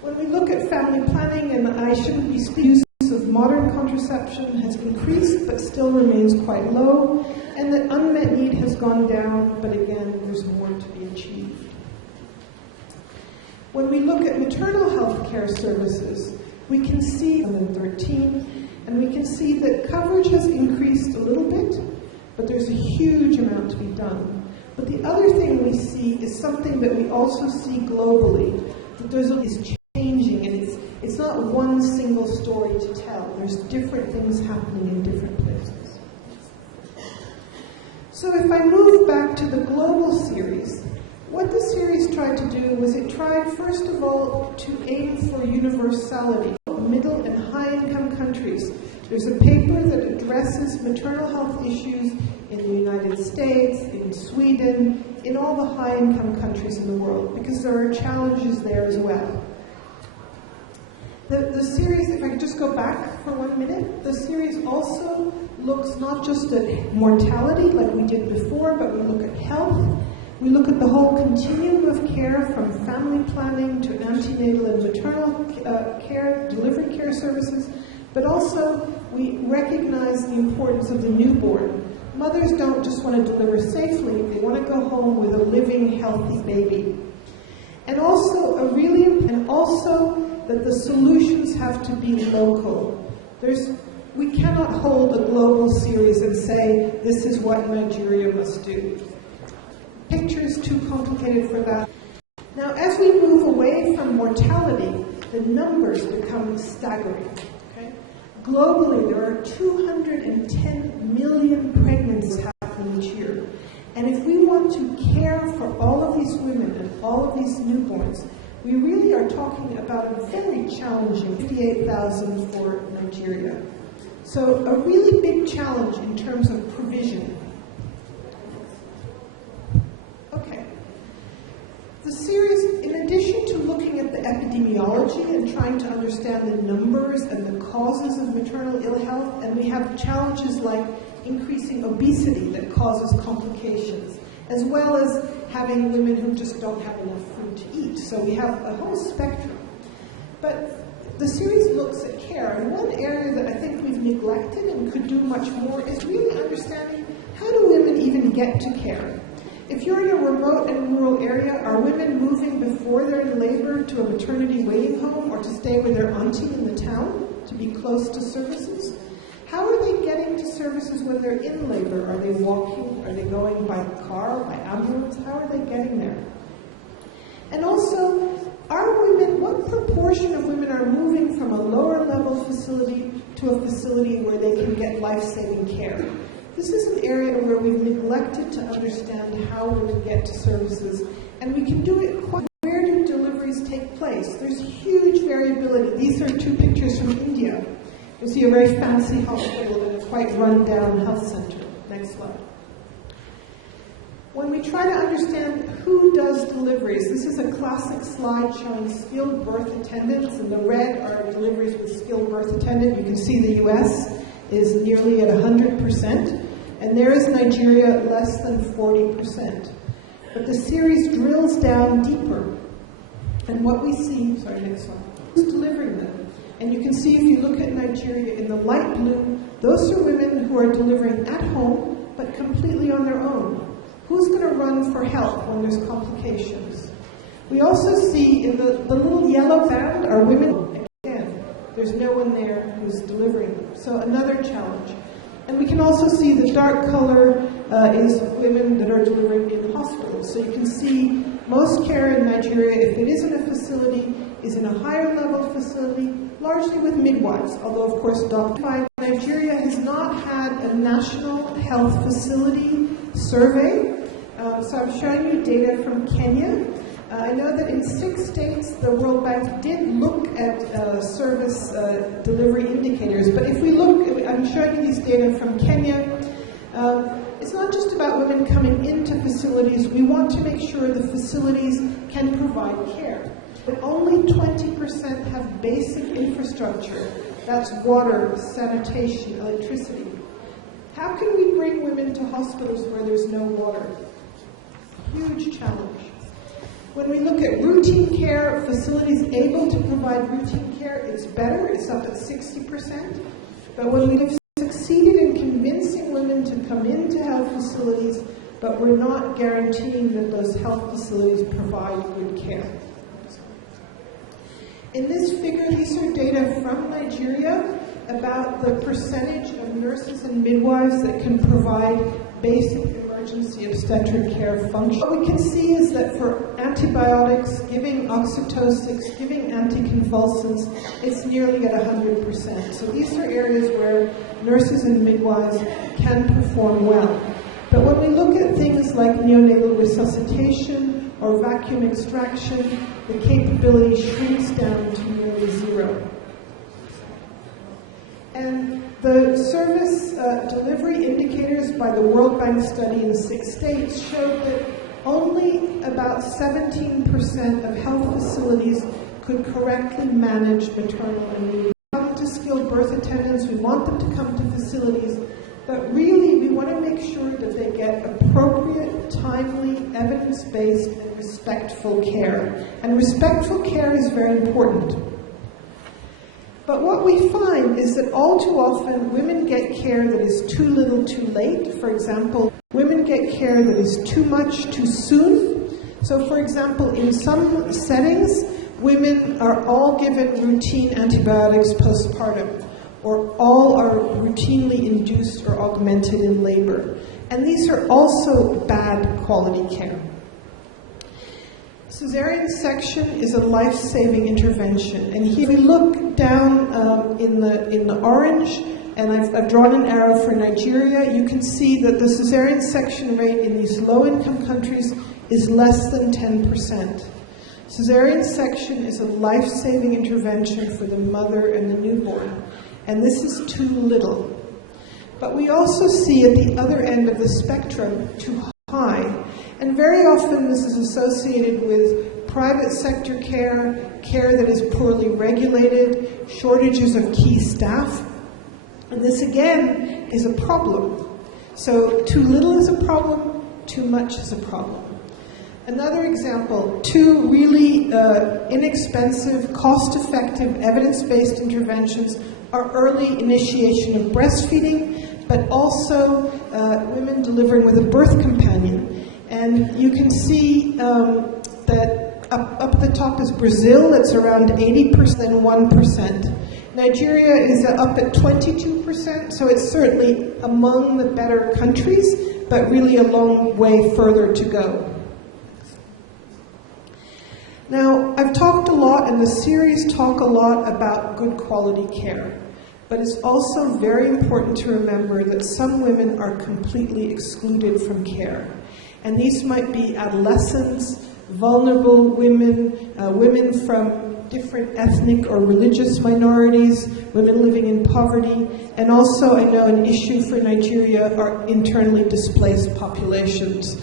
When we look at family planning, and I shouldn't be speaking, use of modern contraception has increased but still remains quite low, and that unmet need has gone down, but again, there's more to be achieved. When we look at maternal health care services, we can see in 2013, and we can see that coverage has increased a little bit, but there's a huge amount to be done. But the other thing we see is something that we also see globally, that is changing, and it's not one single story to tell. There's different things happening in different places. So if I move back to the global series, what the series tried to do was it tried, first of all, to aim for universality. Middle and high-income countries. There's a paper that addresses maternal health issues in the United States, in Sweden, in all the high-income countries in the world, because there are challenges there as well. The series, if I could just go back for 1 minute, the series also looks not just at mortality like we did before, but we look at health. We look at the whole continuum of care, from family planning to antenatal and maternal care, delivery care services, but also we recognize the importance of the newborn. Mothers don't just want to deliver safely, they want to go home with a living, healthy baby. And also that the solutions have to be local. We cannot hold a global series and say, this is what Nigeria must do. Picture is too complicated for that. Now, as we move away from mortality, the numbers become staggering. Okay? Globally, there are 210 million pregnancies happening each year. And if we want to care for all of these women and all of these newborns, we really are talking about a very challenging 58,000 for Nigeria. So a really big challenge in terms of provision. Okay. The series, in addition to looking at the epidemiology and trying to understand the numbers and the causes of maternal ill health, and we have challenges like increasing obesity that causes complications, as well as having women who just don't have enough food to eat. So we have a whole spectrum. But the series looks at care, and one area that I think we've neglected and could do much more is really understanding, how do women even get to care? If you're in a remote and rural area, are women moving before they're in labor to a maternity waiting home or to stay with their auntie in the town to be close to services? How are they getting to services when they're in labor? Are they walking? Are they going by car, by ambulance? How are they getting there? And also, what proportion of women are moving from a lower level facility to a facility where they can get life-saving care? This is an area where we've neglected to understand how women get to services, and we can do it quite. Where do deliveries take place? There's huge variability. These are two pictures from India. You see a very fancy hospital and a quite run-down health center. Next slide. When we try to understand who does deliveries, this is a classic slide showing skilled birth attendants, and the red are deliveries with skilled birth attendant. You can see the US is nearly at 100%, and there is Nigeria less than 40%. But the series drills down deeper, and what we see, next slide, who's delivering them? And you can see if you look at Nigeria in the light blue, those are women who are delivering at home, but completely on their own. Who's going to run for help when there's complications? We also see in the little yellow band are women. Again, there's no one there who's delivering them. So another challenge. And we can also see the dark color is women that are delivering in hospitals. So you can see most care in Nigeria, if it is in a facility, is in a higher level facility, largely with midwives, although of course doctors. Nigeria has not had a national health facility survey. So I'm showing you data from Kenya. I know that in 6 states the World Bank did look at service delivery indicators, but if we look, I'm showing you these data from Kenya. It's not just about women coming into facilities. We want to make sure the facilities can provide care. But only 20% have basic infrastructure. That's water, sanitation, electricity. How can we bring women to hospitals where there's no water? Huge challenge. When we look at routine care, facilities able to provide routine care, it's better, it's up at 60%. But when we have succeeded in convincing women to come into health facilities, but we're not guaranteeing that those health facilities provide good care. In this figure, these are data from Nigeria about the percentage of nurses and midwives that can provide basic emergency obstetric care function. What we can see is that for antibiotics, giving oxytocics, giving anticonvulsants, it's nearly at 100%. So these are areas where nurses and midwives can perform well. But when we look at things like neonatal resuscitation or vacuum extraction, the capability shrinks down to nearly zero. And the service delivery indicators by the World Bank study in 6 states showed that only about 17% of health facilities could correctly manage maternal and neonatal. We want to skilled birth attendants, we want them to come to facilities, but really we want to make sure that they get appropriate, timely, evidence-based, and respectful care. And respectful care is very important. But what we find is that all too often women get care that is too little too late. For example, women get care that is too much too soon. So for example, in some settings, women are all given routine antibiotics postpartum, or all are routinely induced or augmented in labor. And these are also bad quality care. Cesarean section is a life-saving intervention, and here we look down in the orange, and I've drawn an arrow for Nigeria. You can see that the cesarean section rate in these low-income countries is less than 10%. Cesarean section is a life-saving intervention for the mother and the newborn, and this is too little. But we also see at the other end of the spectrum too high. And very often this is associated with private sector care, care that is poorly regulated, shortages of key staff. And this again is a problem. So too little is a problem, too much is a problem. Another example, 2 really inexpensive, cost-effective, evidence-based interventions are early initiation of breastfeeding, but also women delivering with a birth companion. And you can see that up at the top is Brazil, it's around 80%, 1%. Nigeria is up at 22%, so it's certainly among the better countries, but really a long way further to go. Now, I've talked a lot, and the series talk a lot about good quality care. But it's also very important to remember that some women are completely excluded from care. And these might be adolescents, vulnerable women, women from different ethnic or religious minorities, women living in poverty, and also, I know, an issue for Nigeria are internally displaced populations.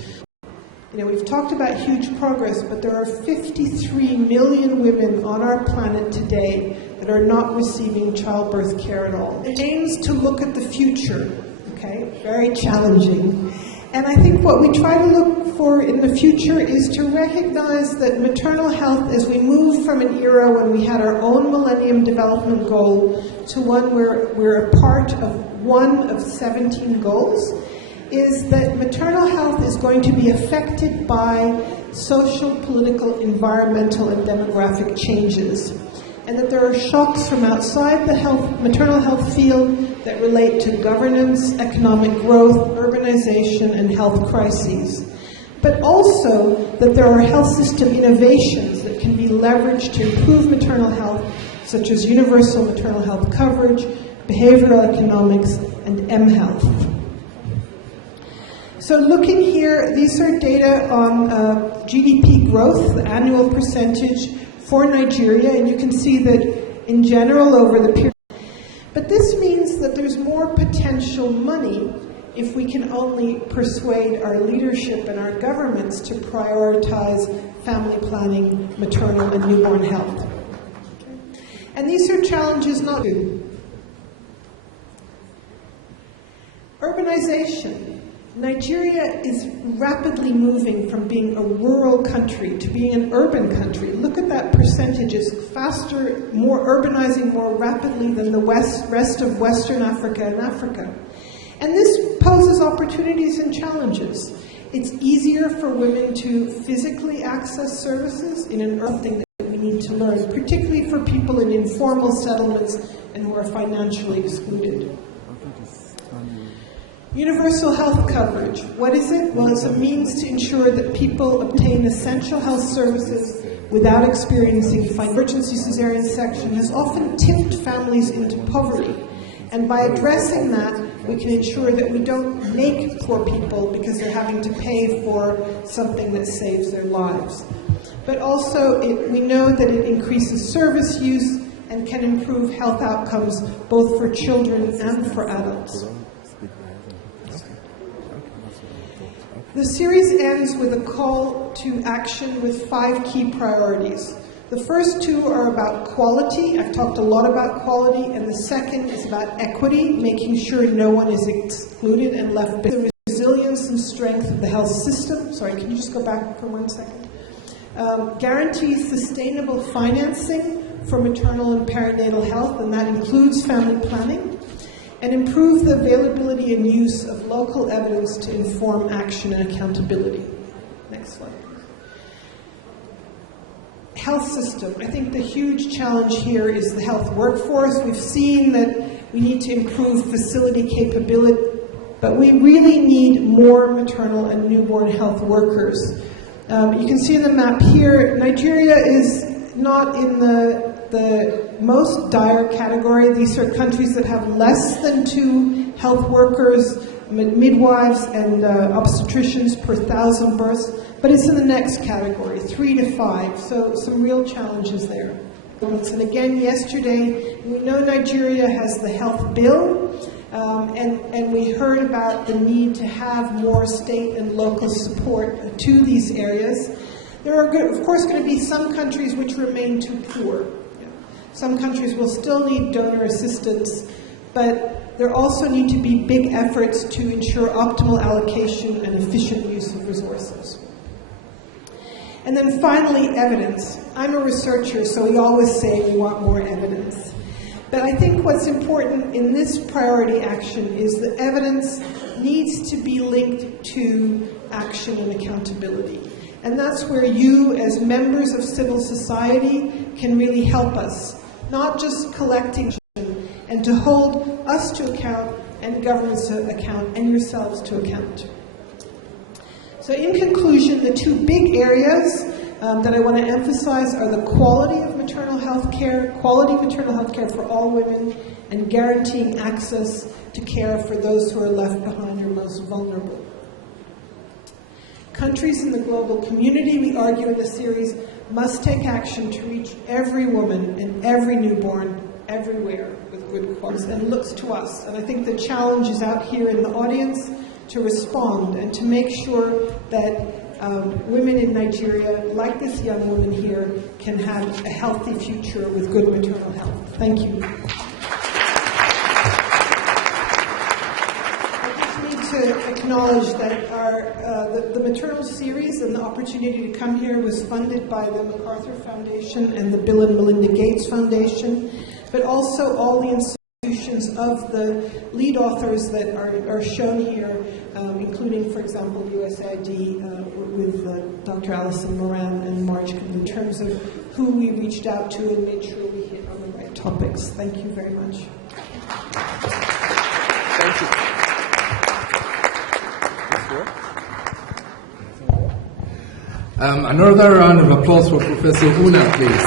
You know, we've talked about huge progress, but there are 53 million women on our planet today that are not receiving childbirth care at all. It aims to look at the future, okay? Very challenging. And I think what we try to look for in the future is to recognize that maternal health, as we move from an era when we had our own Millennium Development Goal to one where we're a part of one of 17 goals, is that maternal health is going to be affected by social, political, environmental, and demographic changes. And that there are shocks from outside the maternal health field that relate to governance, economic growth, urbanization, and health crises. But also that there are health system innovations that can be leveraged to improve maternal health, such as universal maternal health coverage, behavioral economics, and mHealth. So looking here, these are data on GDP growth, the annual percentage for Nigeria, and you can see that in general over the period. But this means that there's more potential money if we can only persuade our leadership and our governments to prioritize family planning, maternal and newborn health. And these are challenges not new. Urbanization. Nigeria is rapidly moving from being a rural country to being an urban country. Look at that percentage. It's faster, more urbanizing more rapidly than the rest of Western Africa and Africa. And this poses opportunities and challenges. It's easier for women to physically access services in an urban thing that we need to learn, particularly for people in informal settlements and who are financially excluded. Universal health coverage. What is it? Well, it's a means to ensure that people obtain essential health services without experiencing emergency cesarean section has often tipped families into poverty. And by addressing that, we can ensure that we don't make poor people because they're having to pay for something that saves their lives. But also, we know that it increases service use and can improve health outcomes both for children and for adults. The series ends with a call to action with 5 key priorities. The first 2 are about quality. I've talked a lot about quality. And the second is about equity, making sure no one is excluded and left behind. The resilience and strength of the health system. Sorry, can you just go back for 1 second? Guarantee sustainable financing for maternal and perinatal health, and that includes family planning. And improve the availability and use of local evidence to inform action and accountability. Next slide. Health system. I think the huge challenge here is the health workforce. We've seen that we need to improve facility capability, but we really need more maternal and newborn health workers. You can see in the map here, Nigeria is not in the most dire category. These are countries that have less than 2 health workers, midwives, and obstetricians per 1,000 births, but it's in the next category, 3 to 5, so some real challenges there. And again, yesterday, we know Nigeria has the health bill, and we heard about the need to have more state and local support to these areas. There are, of course, going to be some countries which remain too poor. Some countries will still need donor assistance, but there also need to be big efforts to ensure optimal allocation and efficient use of resources. And then finally, evidence. I'm a researcher, so we always say we want more evidence. But I think what's important in this priority action is that evidence needs to be linked to action and accountability. And that's where you, as members of civil society, can really help us, not just collecting and to hold us to account and governments to account and yourselves to account. So in conclusion, the two big areas that I want to emphasize are the quality of maternal health care, for all women, and guaranteeing access to care for those who are left behind or most vulnerable. Countries in the global community, we argue in the series, must take action to reach every woman and every newborn everywhere with good quality, and looks to us. And I think the challenge is out here in the audience to respond and to make sure that women in Nigeria, like this young woman here, can have a healthy future with good maternal health. Thank you. I just need to acknowledge that the maternal series and the opportunity to come here was funded by the MacArthur Foundation and the Bill and Melinda Gates Foundation, but also all the institutions of the lead authors that are shown here, including, for example, USAID with Dr. Alison Moran and Marge, in terms of who we reached out to and made sure we hit on the right topics. Thank you very much. Thank you. Another round of applause for Professor Una, please.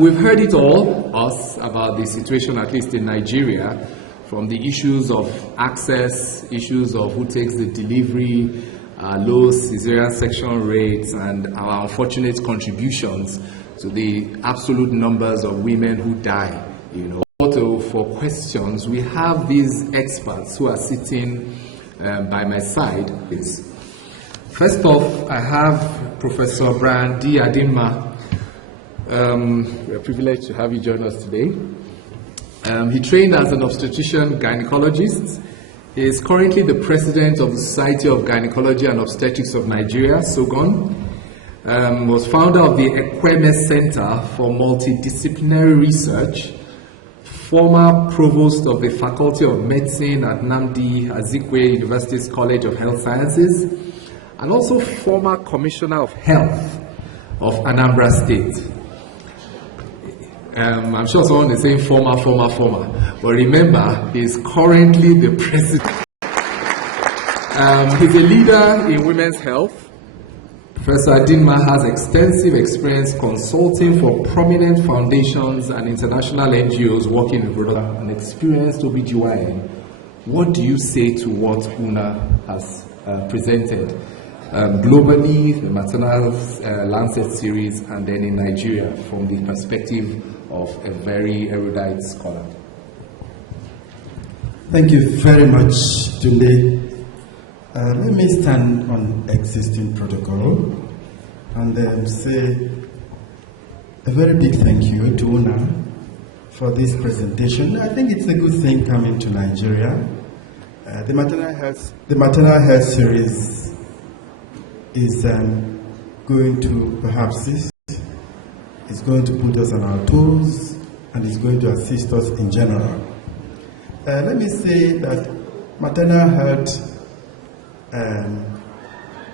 We've heard it all, us, about the situation, at least in Nigeria, from the issues of access, issues of who takes the delivery, low cesarean section rates, and our unfortunate contributions to the absolute numbers of women who die. For questions, we have these experts who are sitting by my side. First off, I have Professor Brian D. Adinma. We are privileged to have you join us today. He trained as an obstetrician gynecologist. He is currently the president of the Society of Gynecology and Obstetrics of Nigeria, SOGON. Was founder of the Ekweme Center for Multidisciplinary Research, former provost of the Faculty of Medicine at Nnamdi Azikiwe University's College of Health Sciences, and also former Commissioner of Health of Anambra State. I'm sure someone is saying former, but remember, he's currently the president. He's a leader in women's health. Professor Adinma has extensive experience consulting for prominent foundations and international NGOs working in product, an experienced OBGYN. What do you say to what Una has presented? Globally, the maternal Lancet series, and then in Nigeria from the perspective of a very erudite scholar. Thank you very much, Tunde. Let me stand on existing protocol and then say a very big thank you to Una for this presentation. I think it's a good thing coming to Nigeria. The maternal health series is going to perhaps it's going to put us on our toes, and it's going to assist us in general. Let me say that maternal health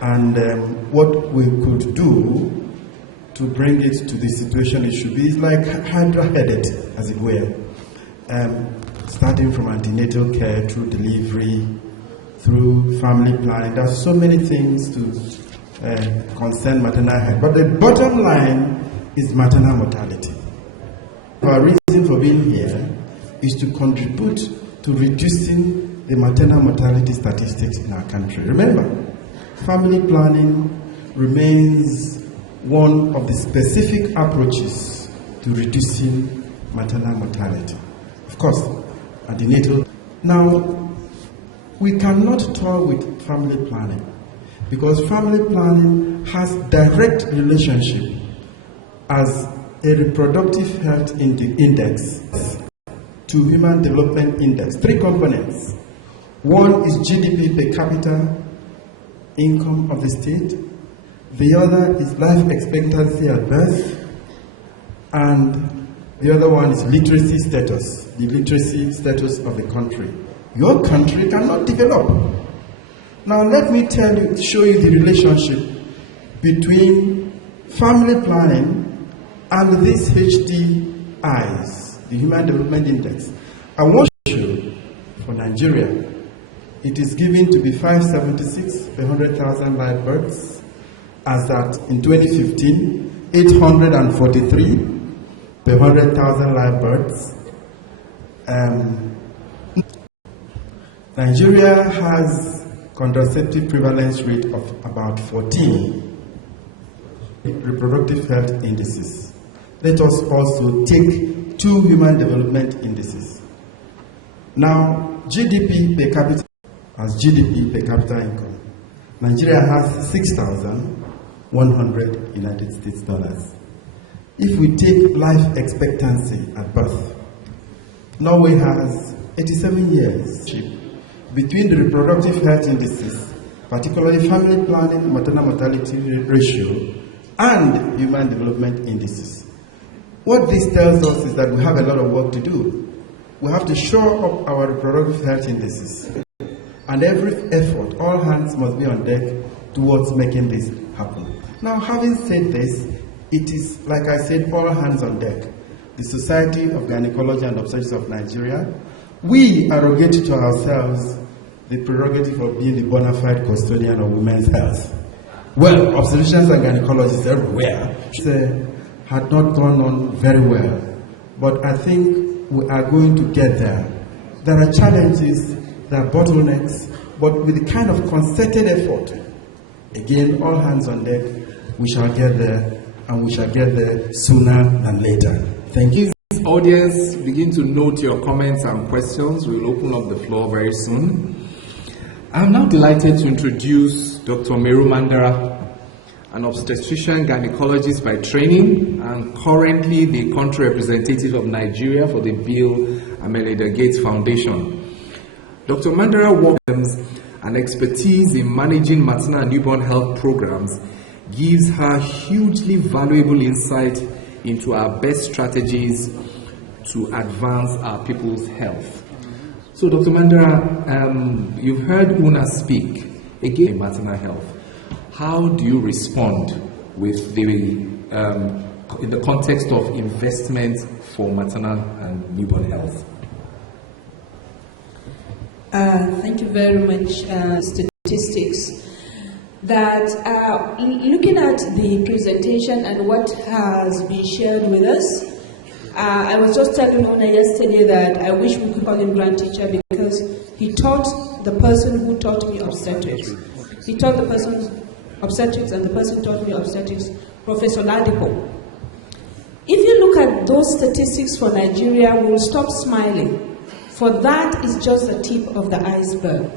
and what we could do to bring it to the situation it should be is like hydra-headed, as it were. Starting from antenatal care, through delivery, through family planning. There's so many things to concern maternal health. But the bottom line is maternal mortality. Our reason for being here is to contribute to reducing the maternal mortality statistics in our country. Remember, family planning remains one of the specific approaches to reducing maternal mortality. Of course, antenatal. Now, we cannot toy with family planning because family planning has direct relationship as a reproductive health index to human development index. 3 components. One is GDP per capita income of the state. The other is life expectancy at birth. And the other one is literacy status, the literacy status of the country. Your country cannot develop. Now let me show you the relationship between family planning, and these HDIs, the Human Development Index. I want to show for Nigeria, it is given to be 576 per 100,000 live births, as that in 2015, 843 per 100,000 live births. Nigeria has contraceptive prevalence rate of about 14 reproductive health indices. Let us also take 2 human development indices. Now, GDP per capita as GDP per capita income. Nigeria has 6,100 United States dollars. If we take life expectancy at birth, Norway has 87 years. Between the reproductive health indices, particularly family planning, maternal mortality ratio, and human development indices. What this tells us is that we have a lot of work to do. We have to shore up our reproductive health indices. And every effort, all hands must be on deck towards making this happen. Now, having said this, it is, like I said, all hands on deck. The Society of Gynecology and Obstetrics of Nigeria, we arrogate to ourselves the prerogative of being the bona fide custodian of women's health. Well, obstetricians and gynecologists everywhere had not gone on very well, but I think we are going to get there. There are challenges, there are bottlenecks, but with the kind of concerted effort, again, all hands on deck, we shall get there, and we shall get there sooner than later. Thank you. Audience, begin to note your comments and questions. We'll open up the floor very soon. I'm now delighted to introduce Dr. Meru Mandara, an obstetrician gynecologist by training and currently the country representative of Nigeria for the Bill and Melinda Gates Foundation. Dr. Mandara works and expertise in managing maternal and newborn health programs gives her hugely valuable insight into our best strategies to advance our people's health. So, Dr. Mandara, you've heard Una speak again in maternal health. How do you respond with in the context of investment for maternal and newborn health? Thank you very much. Statistics that looking at the presentation and what has been shared with us, I was just telling Una yesterday that I wish we could call him grand teacher because he taught the person who taught me obstetrics. He taught the person obstetrics and the person taught me obstetrics, Professor Ladipo. If you look at those statistics for Nigeria, we'll stop smiling. For that is just the tip of the iceberg.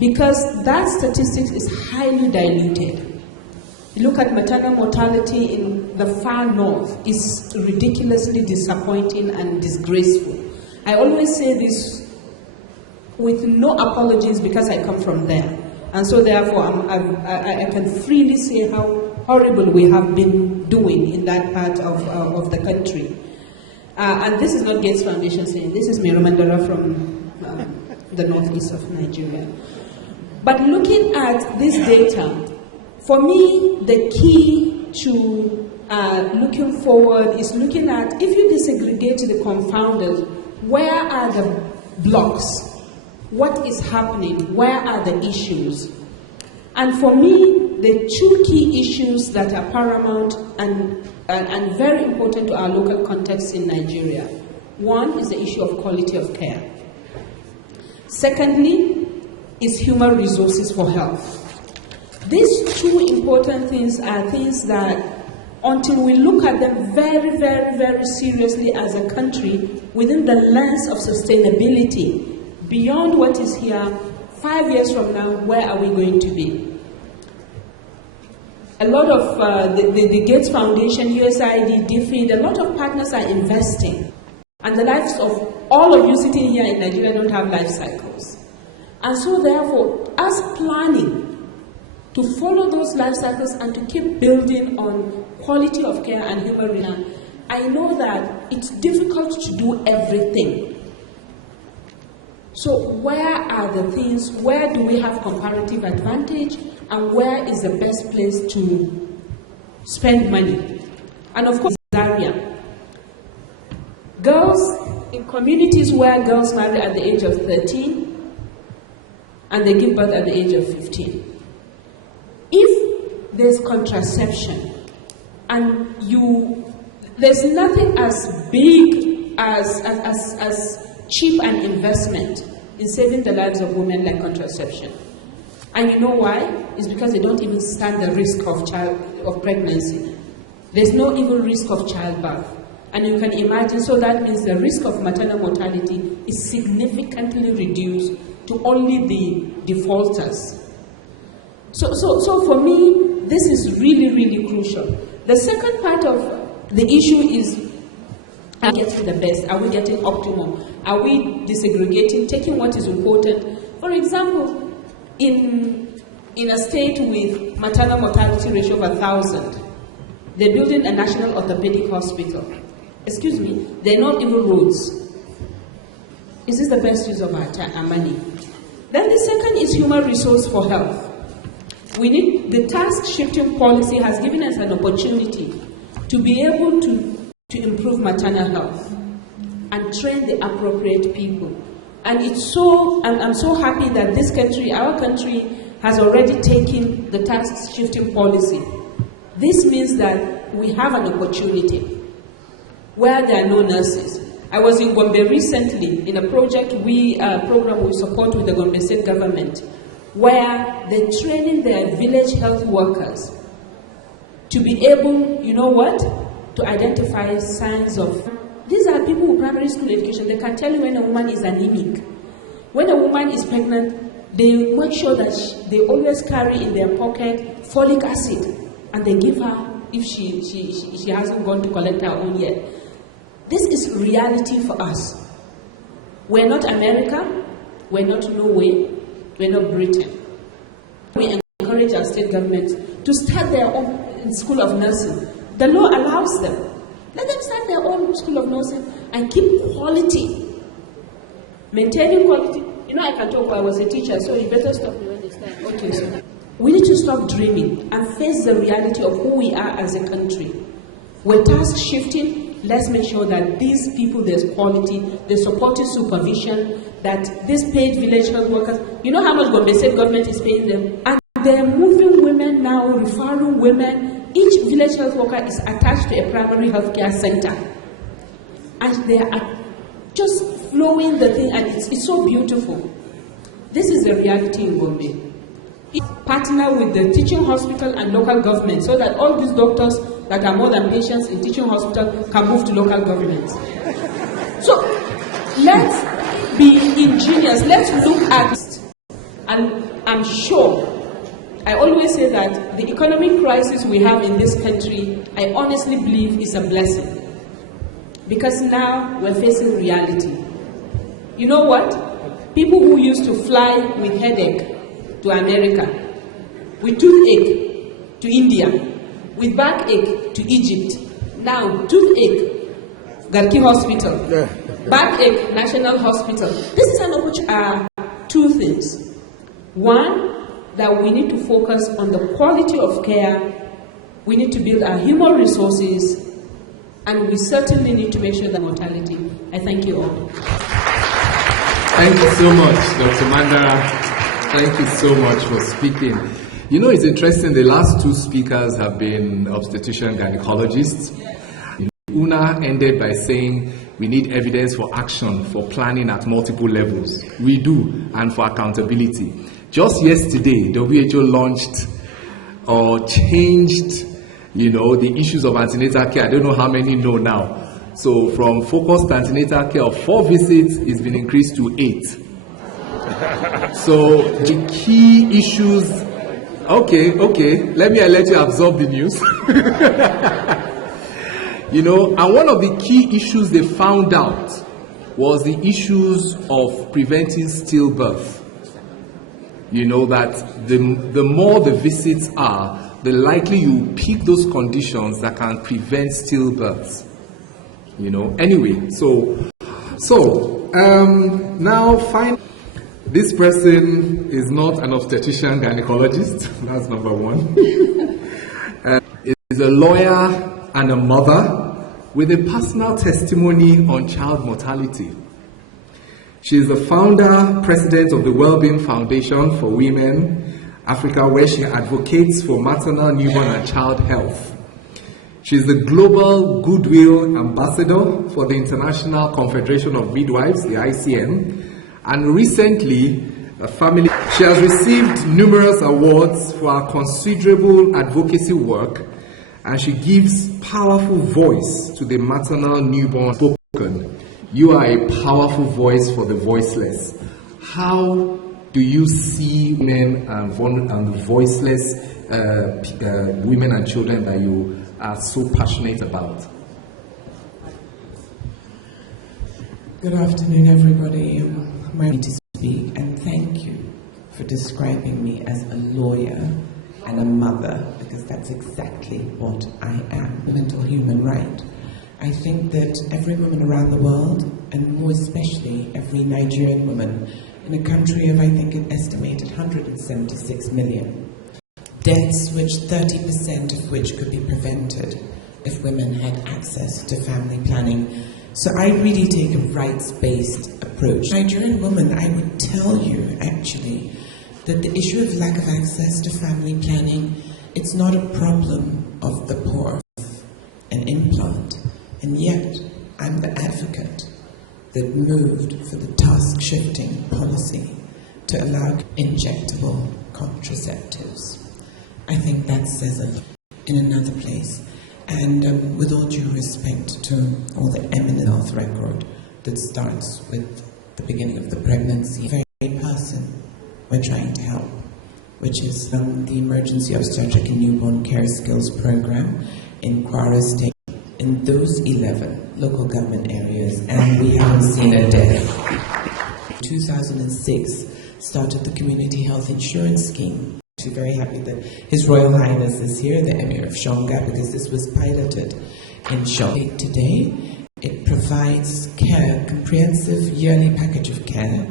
Because that statistics is highly diluted. You look at maternal mortality in the far north, is ridiculously disappointing and disgraceful. I always say this with no apologies because I come from there. And so therefore I can freely say how horrible we have been doing in that part of the country. And this is not Gates Foundation saying, this is Meru Mandara from the northeast of Nigeria. But looking at this data, for me, the key to looking forward is looking at, if you disaggregate the confounders, where are the blocks? What is happening? Where are the issues? And for me, the 2 key issues that are paramount and very important to our local context in Nigeria. One is the issue of quality of care. Secondly, is human resources for health. These 2 important things are things that, until we look at them very, very, very seriously as a country, within the lens of sustainability, beyond what is here, 5 years from now, where are we going to be? A lot of the Gates Foundation, USAID, DFID, a lot of partners are investing. And the lives of all of you sitting here in Nigeria don't have life cycles. And so therefore, us planning to follow those life cycles and to keep building on quality of care and human resources, I know that it's difficult to do everything. So where are the things, where do we have comparative advantage, and where is the best place to spend money. And of course, area. Girls, in communities where girls marry at the age of 13 and they give birth at the age of 15, if there's contraception and there's nothing as big as cheap an investment in saving the lives of women like contraception. And you know why? It's because they don't even stand the risk of pregnancy. There's no even risk of childbirth. And you can imagine, so that means the risk of maternal mortality is significantly reduced to only the defaulters. So for me, this is really, really crucial. The second part of the issue is, are we getting the best? Are we getting optimum? Are we disaggregating, taking what is important? For example, in a state with maternal mortality ratio of 1,000, they're building a national orthopedic hospital. Excuse me, they're not even roads. Is this the best use of our time and money? Then the second is human resource for health. The task shifting policy has given us an opportunity to be able to improve maternal health and train the appropriate people. And I'm so happy that this country, our country, has already taken the task shifting policy. This means that we have an opportunity where there are no nurses. I was in Gombe recently in a program we support with the Gombe state government, where they're training their village health workers to be able, you know what, to identify signs of. These are people with primary school education. They can tell you when a woman is anemic. When a woman is pregnant, they make sure that they always carry in their pocket folic acid, and they give her if she hasn't gone to collect her own yet. This is reality for us. We're not America, we're not Norway, we're not Britain. We encourage our state governments to start their own school of nursing. The law allows them. Let them start their own school of nursing and keep quality. Maintaining quality. You know, I can talk, I was a teacher, so you better stop me when they start. Okay, so we need to stop dreaming and face the reality of who we are as a country. We're task shifting. Let's make sure that these people, there's quality, there's supportive supervision, that these paid village health workers, you know how much Gombe state government is paying them? And they're moving women now, referring women. Each village health worker is attached to a primary health care center. And they are just flowing the thing, and it's so beautiful. This is the reality in Gombe. Partner with the teaching hospital and local government so that all these doctors that are more than patients in teaching hospital can move to local governments. So let's be ingenious. Let's look at it. And I'm sure, I always say that the economic crisis we have in this country, I honestly believe is a blessing. Because now we're facing reality. You know what? People who used to fly with headache to America, with toothache to India, with backache to Egypt, now toothache, Garki Hospital, backache, National Hospital. This is an opportunity. Two things. One, that we need to focus on the quality of care. We need to build our human resources, and we certainly need to make sure that mortality. I thank you all. Thank you so much, Dr. Mandara. Thank you so much for speaking. You know, it's interesting, the last two speakers have been obstetrician gynecologists. Una ended by saying we need evidence for action, for planning at multiple levels. We do, and for accountability. Just yesterday, WHO launched or changed, the issues of antenatal care. I don't know how many know now. So from focused antenatal care of 4 visits, it's been increased to 8. So the key issues, okay, let you absorb the news. And one of the key issues they found out was the issues of preventing stillbirth. That the more the visits are, the likely you pick those conditions that can prevent stillbirths. Anyway, now finally, this person is not an obstetrician gynecologist. That's number one. She's a lawyer and a mother with a personal testimony on child mortality. She is the founder, president of the Wellbeing Foundation for Women Africa, where she advocates for maternal, newborn, and child health. She is the Global Goodwill Ambassador for the International Confederation of Midwives, the ICM, and recently, she has received numerous awards for her considerable advocacy work, and she gives powerful voice to the maternal, newborn, spoken. You are a powerful voice for the voiceless. How do you see women and the voiceless women and children that you are so passionate about? Good afternoon, everybody. I'm ready to speak, and thank you for describing me as a lawyer and a mother, because that's exactly what I am. Fundamental human right. I think that every woman around the world, and more especially every Nigerian woman, in a country of, I think, an estimated 176 million deaths, which 30% of which could be prevented if women had access to family planning. So I really take a rights-based approach. Nigerian woman, I would tell you, actually, that the issue of lack of access to family planning, it's not a problem of the poor, an implant. And yet, I'm the advocate that moved for the task-shifting policy to allow injectable contraceptives. I think that says a lot. In another place, and with all due respect to all the eminent health record that starts with the beginning of the pregnancy, the very person we're trying to help, which is the Emergency Obstetric and Newborn Care Skills Program in Kwara State, in those 11 local government areas, and we haven't seen a death. 2006 started the Community Health Insurance Scheme. I'm very happy that His Royal Highness is here, the Emir of Shonga, because this was piloted in Shonga. Today, it provides care, comprehensive yearly package of care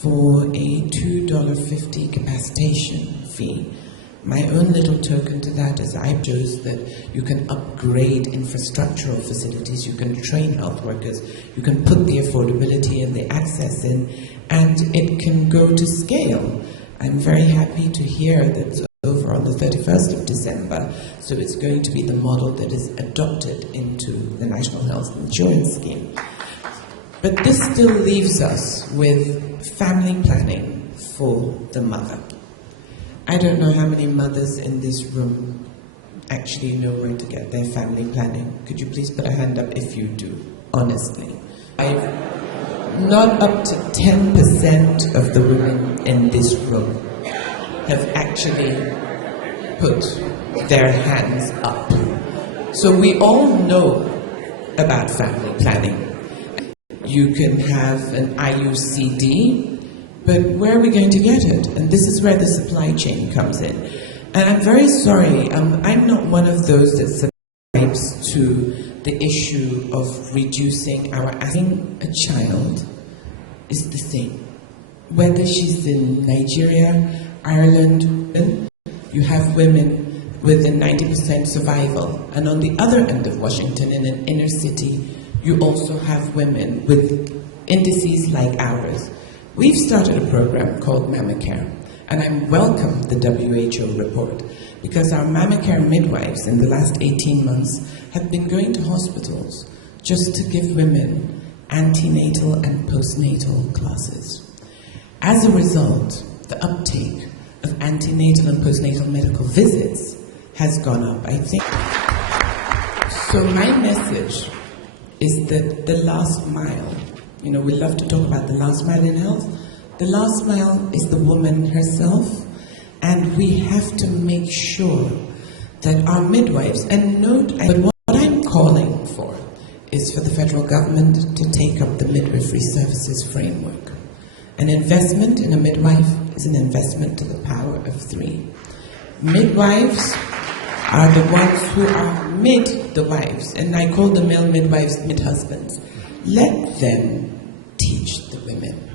for a $2.50 capacitation fee. My own little token to that is I chose that you can upgrade infrastructural facilities, you can train health workers, you can put the affordability and the access in, and it can go to scale. I'm very happy to hear that it's over on the 31st of December, so it's going to be the model that is adopted into the National Health Insurance Scheme. But this still leaves us with family planning for the mother. I don't know how many mothers in this room actually know where to get their family planning. Could you please put a hand up if you do, honestly? Not up to 10% of the women in this room have actually put their hands up. So we all know about family planning. You can have an IUCD, but where are we going to get it? And this is where the supply chain comes in. And I'm very sorry, I'm not one of those that subscribes to the issue of reducing our having a child is the same. Whether she's in Nigeria, Ireland, you have women with a 90% survival. And on the other end of Washington, in an inner city, you also have women with indices like ours. We've started a program called MamaCare, and I welcome the WHO report because our MamaCare midwives in the last 18 months have been going to hospitals just to give women antenatal and postnatal classes. As a result, the uptake of antenatal and postnatal medical visits has gone up, I think. So my message is that the last mile, we love to talk about the last mile in health. The last mile is the woman herself, and we have to make sure that our midwives, and note, but what I'm calling for is for the federal government to take up the midwifery services framework. An investment in a midwife is an investment to the power of 3. Midwives are the ones who are the wives, and I call the male midwives mid-husbands. Let them teach the women.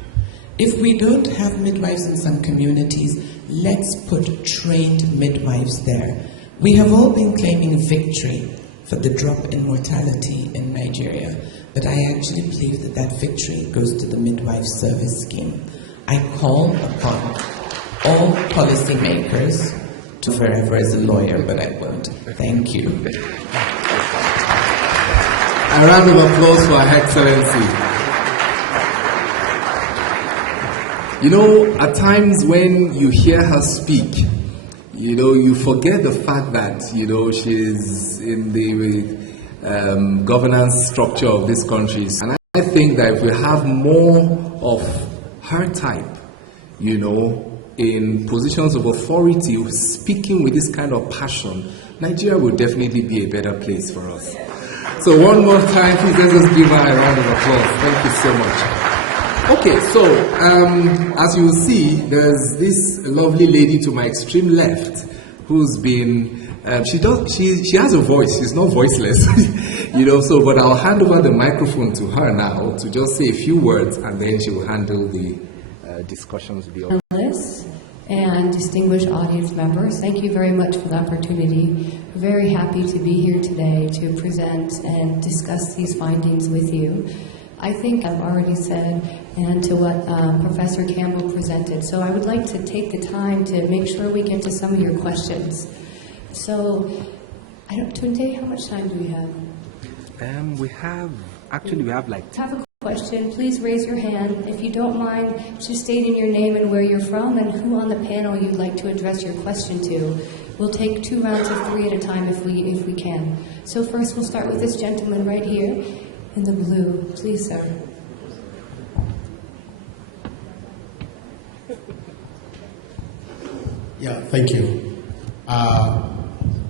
If we don't have midwives in some communities, let's put trained midwives there. We have all been claiming victory for the drop in mortality in Nigeria, but I actually believe that that victory goes to the midwife service scheme. I call upon all policymakers to forever as a lawyer, but I won't. Thank you. A round of applause for Her Excellency. You know, at times when you hear her speak, you know, you forget the fact that, you know, she's in the governance structure of this country. And I think that if we have more of her type, you know, in positions of authority, speaking with this kind of passion, Nigeria will definitely be a better place for us. So one more time, please let's just give her a round of applause. Thank you so much. Okay, so as you will see, there's this lovely lady to my extreme left who's been, she has a voice, she's not voiceless, you know, so, but I'll hand over the microphone to her now to just say a few words and then she will handle the discussions beyond. And distinguished audience members, thank you very much for the opportunity. Very happy to be here today to present and discuss these findings with you. I think I've already said and to what Professor Campbell presented. So I would like to take the time to make sure we get to some of your questions. So, Tunde, how much time do we have? We have like... Have a question, please raise your hand. If you don't mind, just stating your name and where you're from and who on the panel you'd like to address your question to. We'll take 2 rounds of 3 at a time if we can. So first we'll start with this gentleman right here in the blue. Please, sir. Yeah, thank you.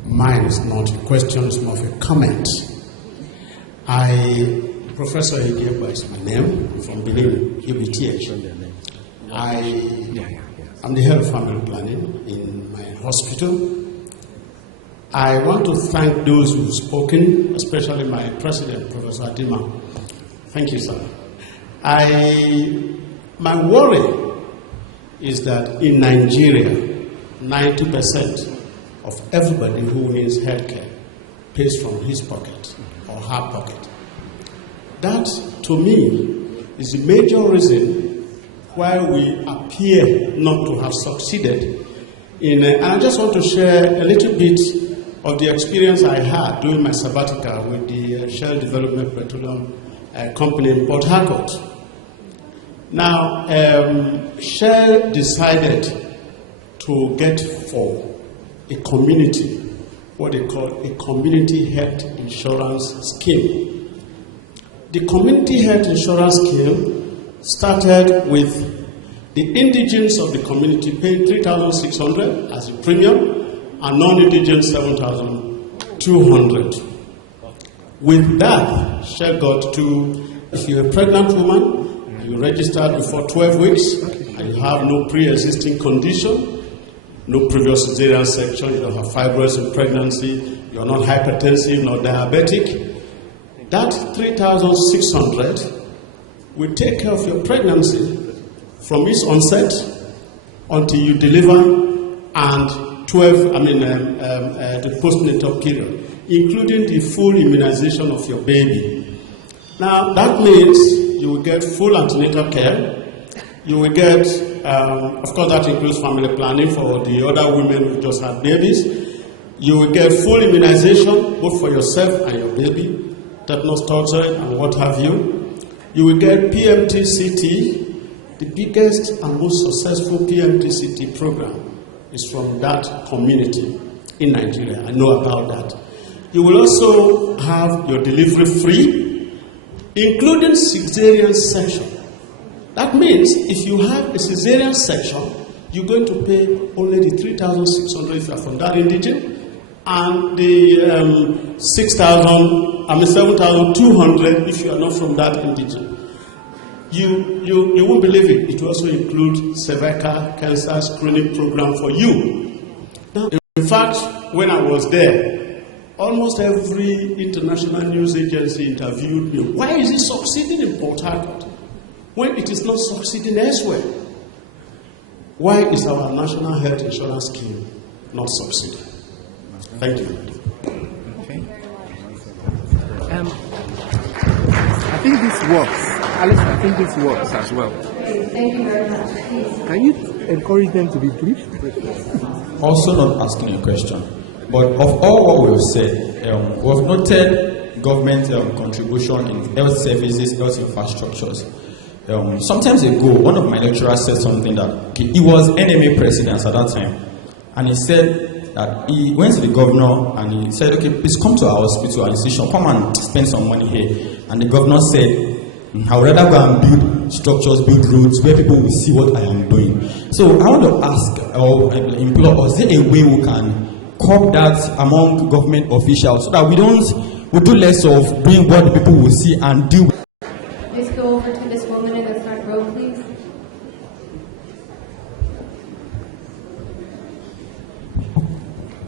Mine is not a question, it's more of a comment. Professor Igieba is my name, from Benin, UBTH. I'm the head of family planning in my hospital. I want to thank those who've spoken, especially my president, Professor Adima. Thank you, sir. My worry is that in Nigeria, 90% of everybody who needs healthcare pays from his pocket or her pocket. That, to me, is the major reason why we appear not to have succeeded in. And I just want to share a little bit of the experience I had during my sabbatical with the Shell Development Petroleum Company in Port Harcourt. Now, Shell decided to get for a community what they call a community health insurance scheme. The community health insurance scheme started with the indigents of the community paying $3,600 as a premium and non-indigent $7,200. With that, Shell got to, if you're a pregnant woman, you registered before 12 weeks, and you have no pre-existing condition, no previous cesarean section, you don't have fibroids in pregnancy, you're not hypertensive, not diabetic, that $3,600 will take care of your pregnancy from its onset until you deliver and the postnatal period, including the full immunization of your baby. Now, that means you will get full antenatal care. You will get, of course, that includes family planning for the other women who just had babies. You will get full immunization, both for yourself and your baby, tetanus, toxoid, and what have you. You will get PMTCT. The biggest and most successful PMTCT program is from that community in Nigeria. I know about that. You will also have your delivery free, including cesarean section. That means if you have a cesarean section, you're going to pay only the $3,600 if you're from that indigent, and the $7,200 if you are not from that indigent. You won't believe it. It will also include cervical cancer screening program for you. Now, in fact, when I was there, almost every international news agency interviewed me. Why is it succeeding in Port Harcourt when it is not succeeding elsewhere? Why is our national health insurance scheme not succeeding? Thank you. Okay. I think this works. Alice, I think this works as well. Thank you very much. Please. Can you encourage them to be brief? Also not asking a question, but of all what we've said, we've noted government contribution in health services, health infrastructures. Some time ago, one of my lecturers said something that he was NMA president at that time, and he said that he went to the governor and he said, okay, please come to our hospital and institution, come and spend some money here. And the governor said, I would rather go and build structures, build roads where people will see what I am doing. So I want to ask or implore, is there a way we can curb that among government officials so that we do less of doing what the people will see and do? Please go over to this woman in the front row, please.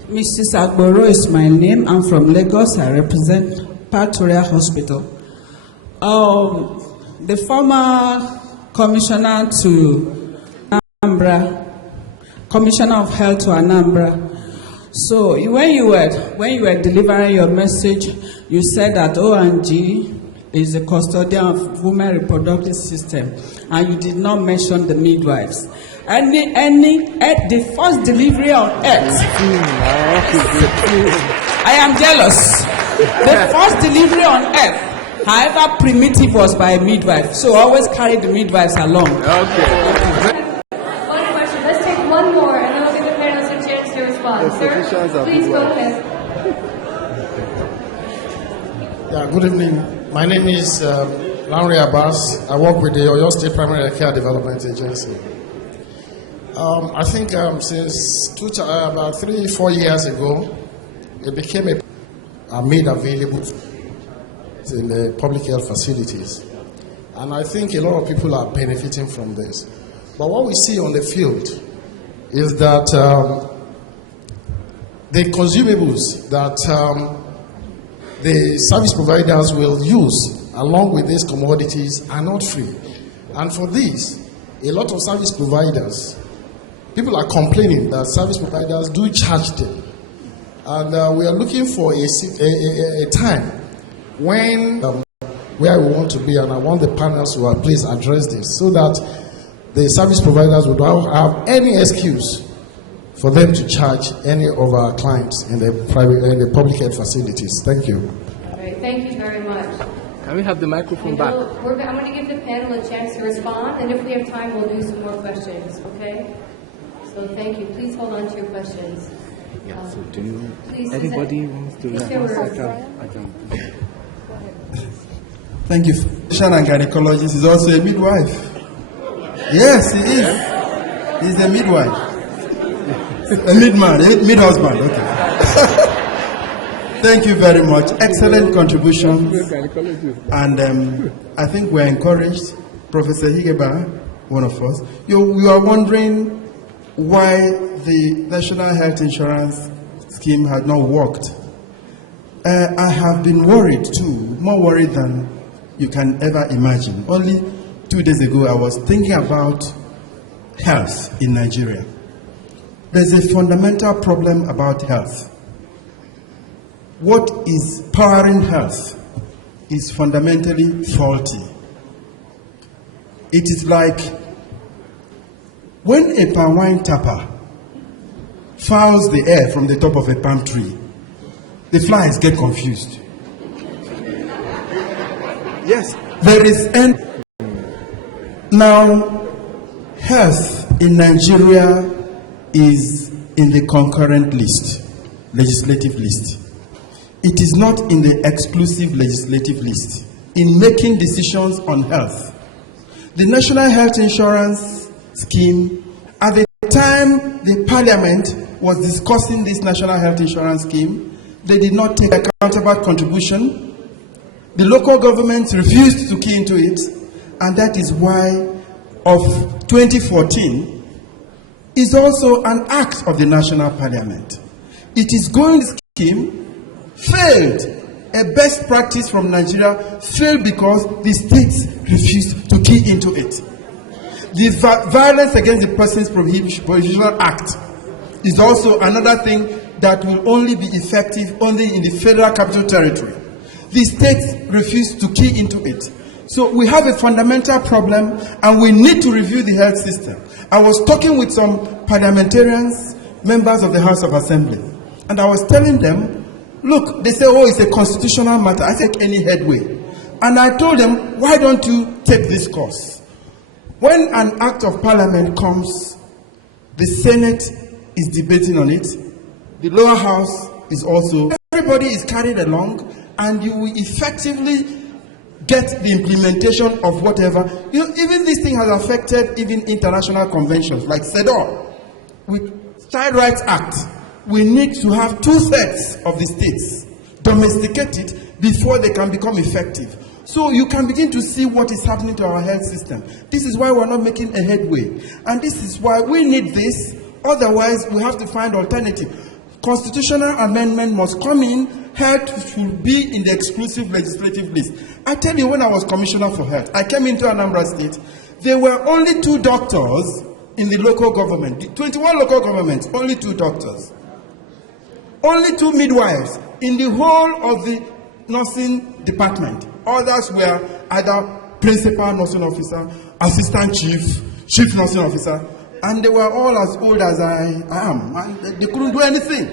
Mrs. Agboro is my name. I'm from Lagos. I represent Patoria Hospital. The former commissioner to Anambra, commissioner of health to Anambra. So when you were delivering your message, you said that ONG is a custodian of women reproductive system, and you did not mention the midwives. The first delivery on earth. I am jealous. The first delivery on earth, however primitive, was by a midwife. So always carry the midwives along. Okay. One question. Let's take one more, and then we'll give the panelists a chance to respond. Sir, please go ahead. Yeah. Good evening. My name is Lanre Abbas. I work with the Oyo State Primary Care Development Agency. I think since about 3-4 years ago, it became made available in the public health facilities. And I think a lot of people are benefiting from this. But what we see on the field is that the consumables that the service providers will use along with these commodities are not free. And for this, a lot of service providers, people are complaining that service providers do charge them. And we are looking for a time when where we want to be, and I want the panels to please address this so that the service providers would not have any excuse for them to charge any of our clients in the public health facilities. Thank you. All right, thank you very much. Can we have the microphone back? I'm going to give the panel a chance to respond, and if we have time, we'll do some more questions, okay? So thank you. Please hold on to your questions. Yeah, so do you, anybody wants to Thank you. Physician and gynecologist is also a midwife. Yes, he is. He's a midwife. A mid-man, a mid-husband. Okay. Thank you very much. Excellent contributions. And I think we're encouraged. Professor Higeba, one of us, you are wondering why the National Health Insurance Scheme had not worked. I have been worried too, more worried than you can ever imagine. Only 2 days ago, I was thinking about health in Nigeria. There's a fundamental problem about health. What is powering health is fundamentally faulty. It is like when a palm wine tapper fouls the air from the top of a palm tree, the flies get confused. Yes, there is now health in Nigeria is in the concurrent list, legislative list. It is not in the exclusive legislative list. In making decisions on health, the National Health Insurance Scheme, at the time the Parliament was discussing this National Health Insurance Scheme, they did not take accountable contribution. The local governments refused to key into it, and that is why of 2014 is also an act of the National Parliament. It is going scheme failed. A best practice from Nigeria failed because the states refused to key into it. The Violence Against the Persons Prohibition Act is also another thing that will only be effective only in the Federal Capital Territory. The states refuse to key into it. So we have a fundamental problem, and we need to review the health system. I was talking with some parliamentarians, members of the House of Assembly, and I was telling them, look, they say, oh, it's a constitutional matter. I take any headway. And I told them, why don't you take this course? When an act of parliament comes, the Senate is debating on it. The lower house is also. Everybody is carried along, and you will effectively get the implementation of whatever. You know, even this thing has affected even international conventions like CEDAW. With Child Rights Act, we need to have 2/3 of the states domesticate it before they can become effective. So you can begin to see what is happening to our health system. This is why we're not making a headway. And this is why we need this. Otherwise, we have to find alternative. Constitutional amendment must come in. Health should be in the exclusive legislative list. I tell you, when I was commissioner for health, I came into Anambra State. There were only 2 doctors in the local government. The 21 local governments, only 2 doctors. Only 2 midwives in the whole of the nursing department. Others were either principal nursing officer, assistant chief, chief nursing officer, and they were all as old as I am, and they couldn't do anything.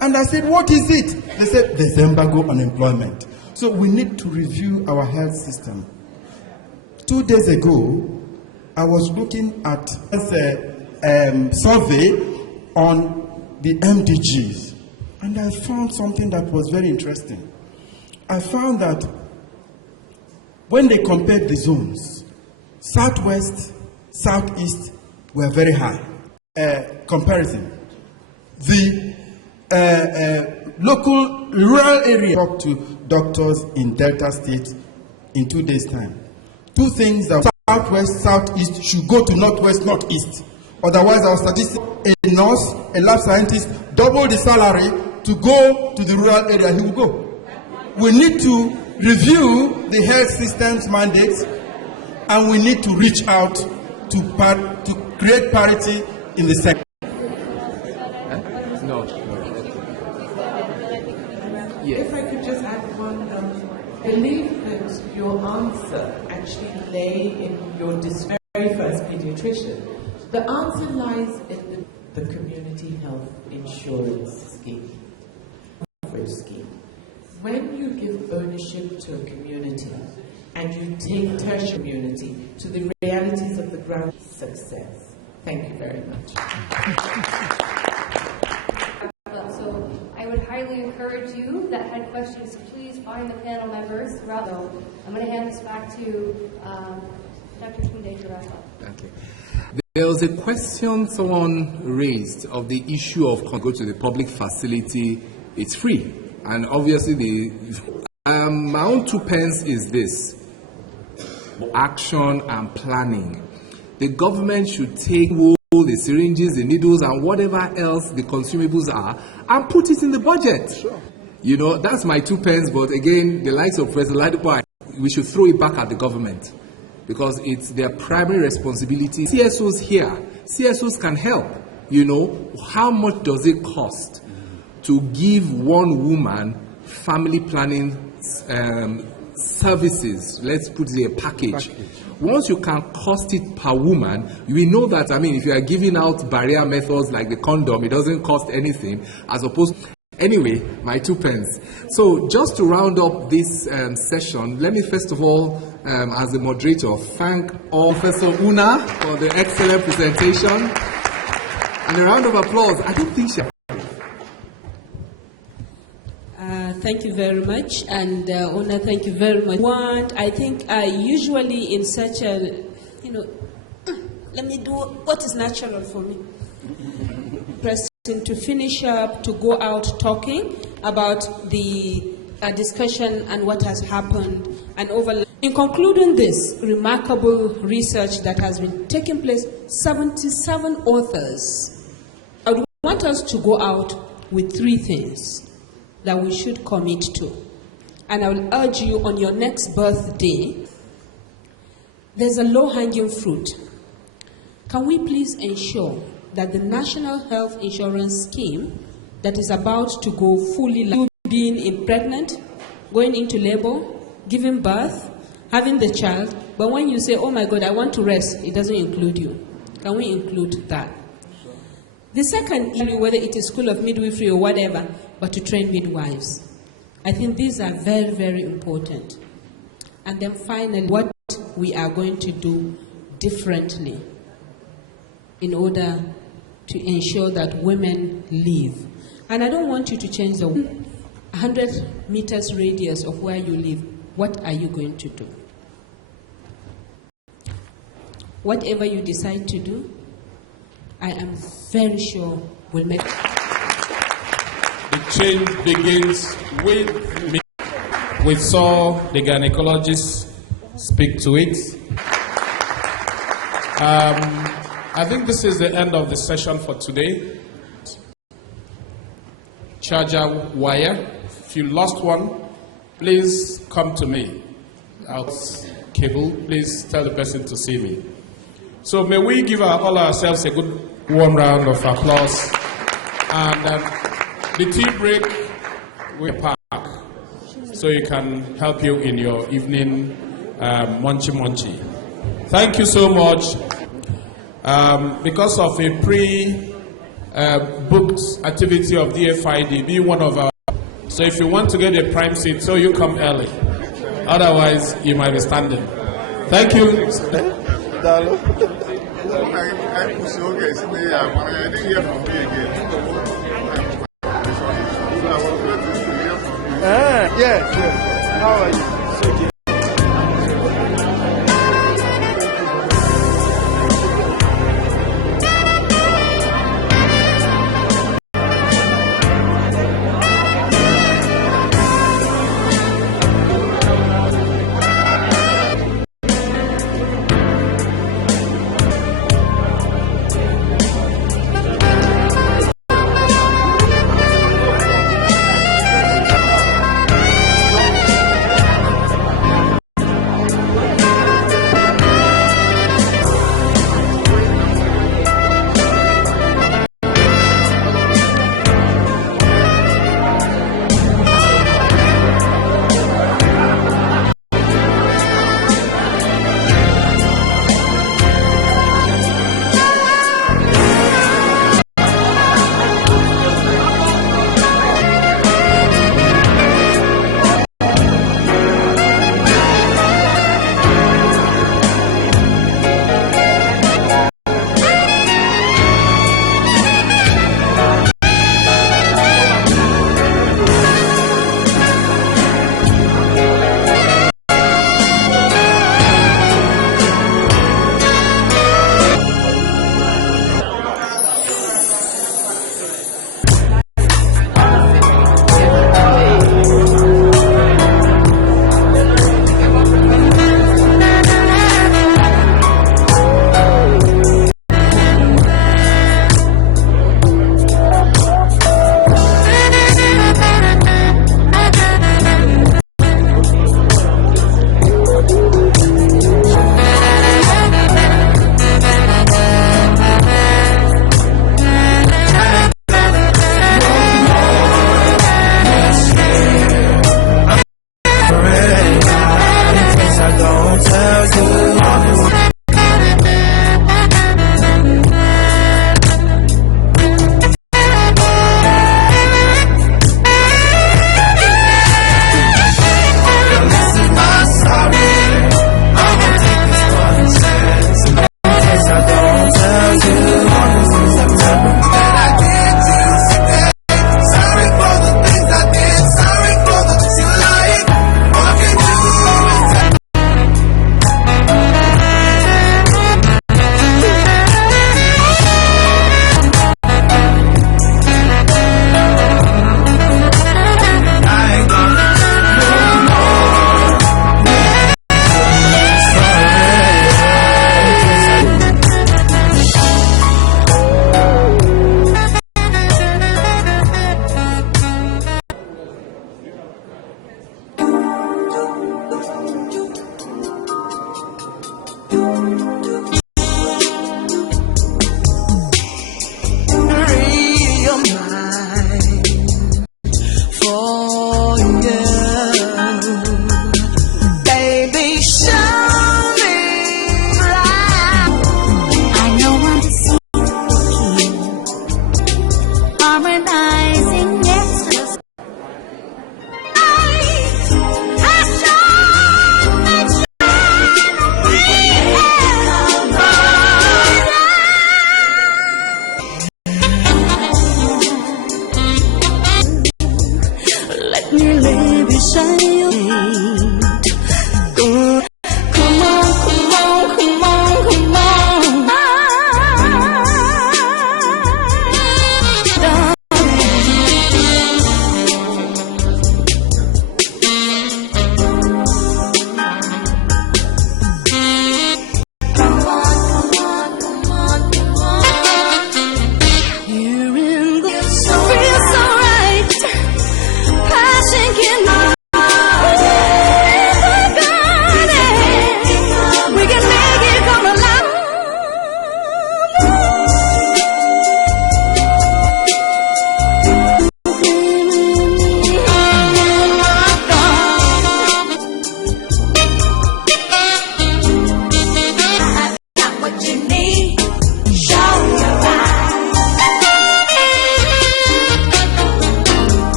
And I said, what is it? They said, there's embargo on employment. So we need to review our health system. 2 days ago, I was looking at a survey on the MDGs, and I found something that was very interesting. I found that when they compared the zones, Southwest, Southeast were very high. Comparison. The local rural area talked to doctors in Delta State in 2 days' time. 2 things that Southwest, Southeast should go to Northwest, Northeast. Otherwise, our statistics, a nurse, a lab scientist, double the salary to go to the rural area, he will go. We need to review the health system's mandates, and we need to reach out to create parity in the sector. No. Yes. If I could just add one, I believe that your answer actually lay in your very first pediatrician. The answer lies in the community health insurance scheme, coverage scheme. When you give ownership to a community and you take tertiary community to the realities of the ground, success. Thank you very much. So I would highly encourage you that had questions, please find the panel members throughout. I'm going to hand this back to Dr. Tunde to wrap up. Okay. There was a question someone raised of the issue of go to the public facility. It's free. And obviously, my own 2 pence is this: action and planning. The government should take all the syringes, the needles, and whatever else the consumables are, and put it in the budget. Sure. You know, that's my 2 pence. But again, the likes of President Ladipo, we should throw it back at the government, because it's their primary responsibility. CSOs here, CSOs can help. You know, how much does it cost to give one woman family planning services? Let's put it in a package. Once you can cost it per woman, we know that, I mean, if you are giving out barrier methods like the condom, it doesn't cost anything, as opposed to. Anyway, my 2 pence. So just to round up this session, let me first of all, as the moderator, thank Professor Una for the excellent presentation. And a round of applause. I don't think she. Thank you very much, and Una, thank you very much. I think usually in such a, let me do what is natural for me. To finish up, to go out talking about the discussion and what has happened, and in concluding this remarkable research that has been taking place, 77 authors, I would want us to go out with 3 things that we should commit to. And I will urge you on your next birthday, there's a low-hanging fruit. Can we please ensure that the National Health Insurance Scheme that is about to go fully live, being pregnant, going into labor, giving birth, having the child, but when you say, oh my God, I want to rest, it doesn't include you. Can we include that? The second issue, whether it is school of midwifery or whatever, but to train midwives. I think these are very, very important. And then finally, what we are going to do differently in order to ensure that women live. And I don't want you to change the 100 meters radius of where you live. What are you going to do? Whatever you decide to do, I am very sure will make. The change begins with me. We saw the gynecologist speak to it. I think this is the end of the session for today. Charger wire. If you lost one, please come to me. Out cable, please tell the person to see me. So may we give all ourselves a good warm round of applause. And the tea break will park, so it can help you in your evening munchy. Thank you so much. Because of a pre-booked activity of DFID, be one of our. So if you want to get a prime seat, so you come early. Otherwise, you might be standing. Thank you. Yes. How are you?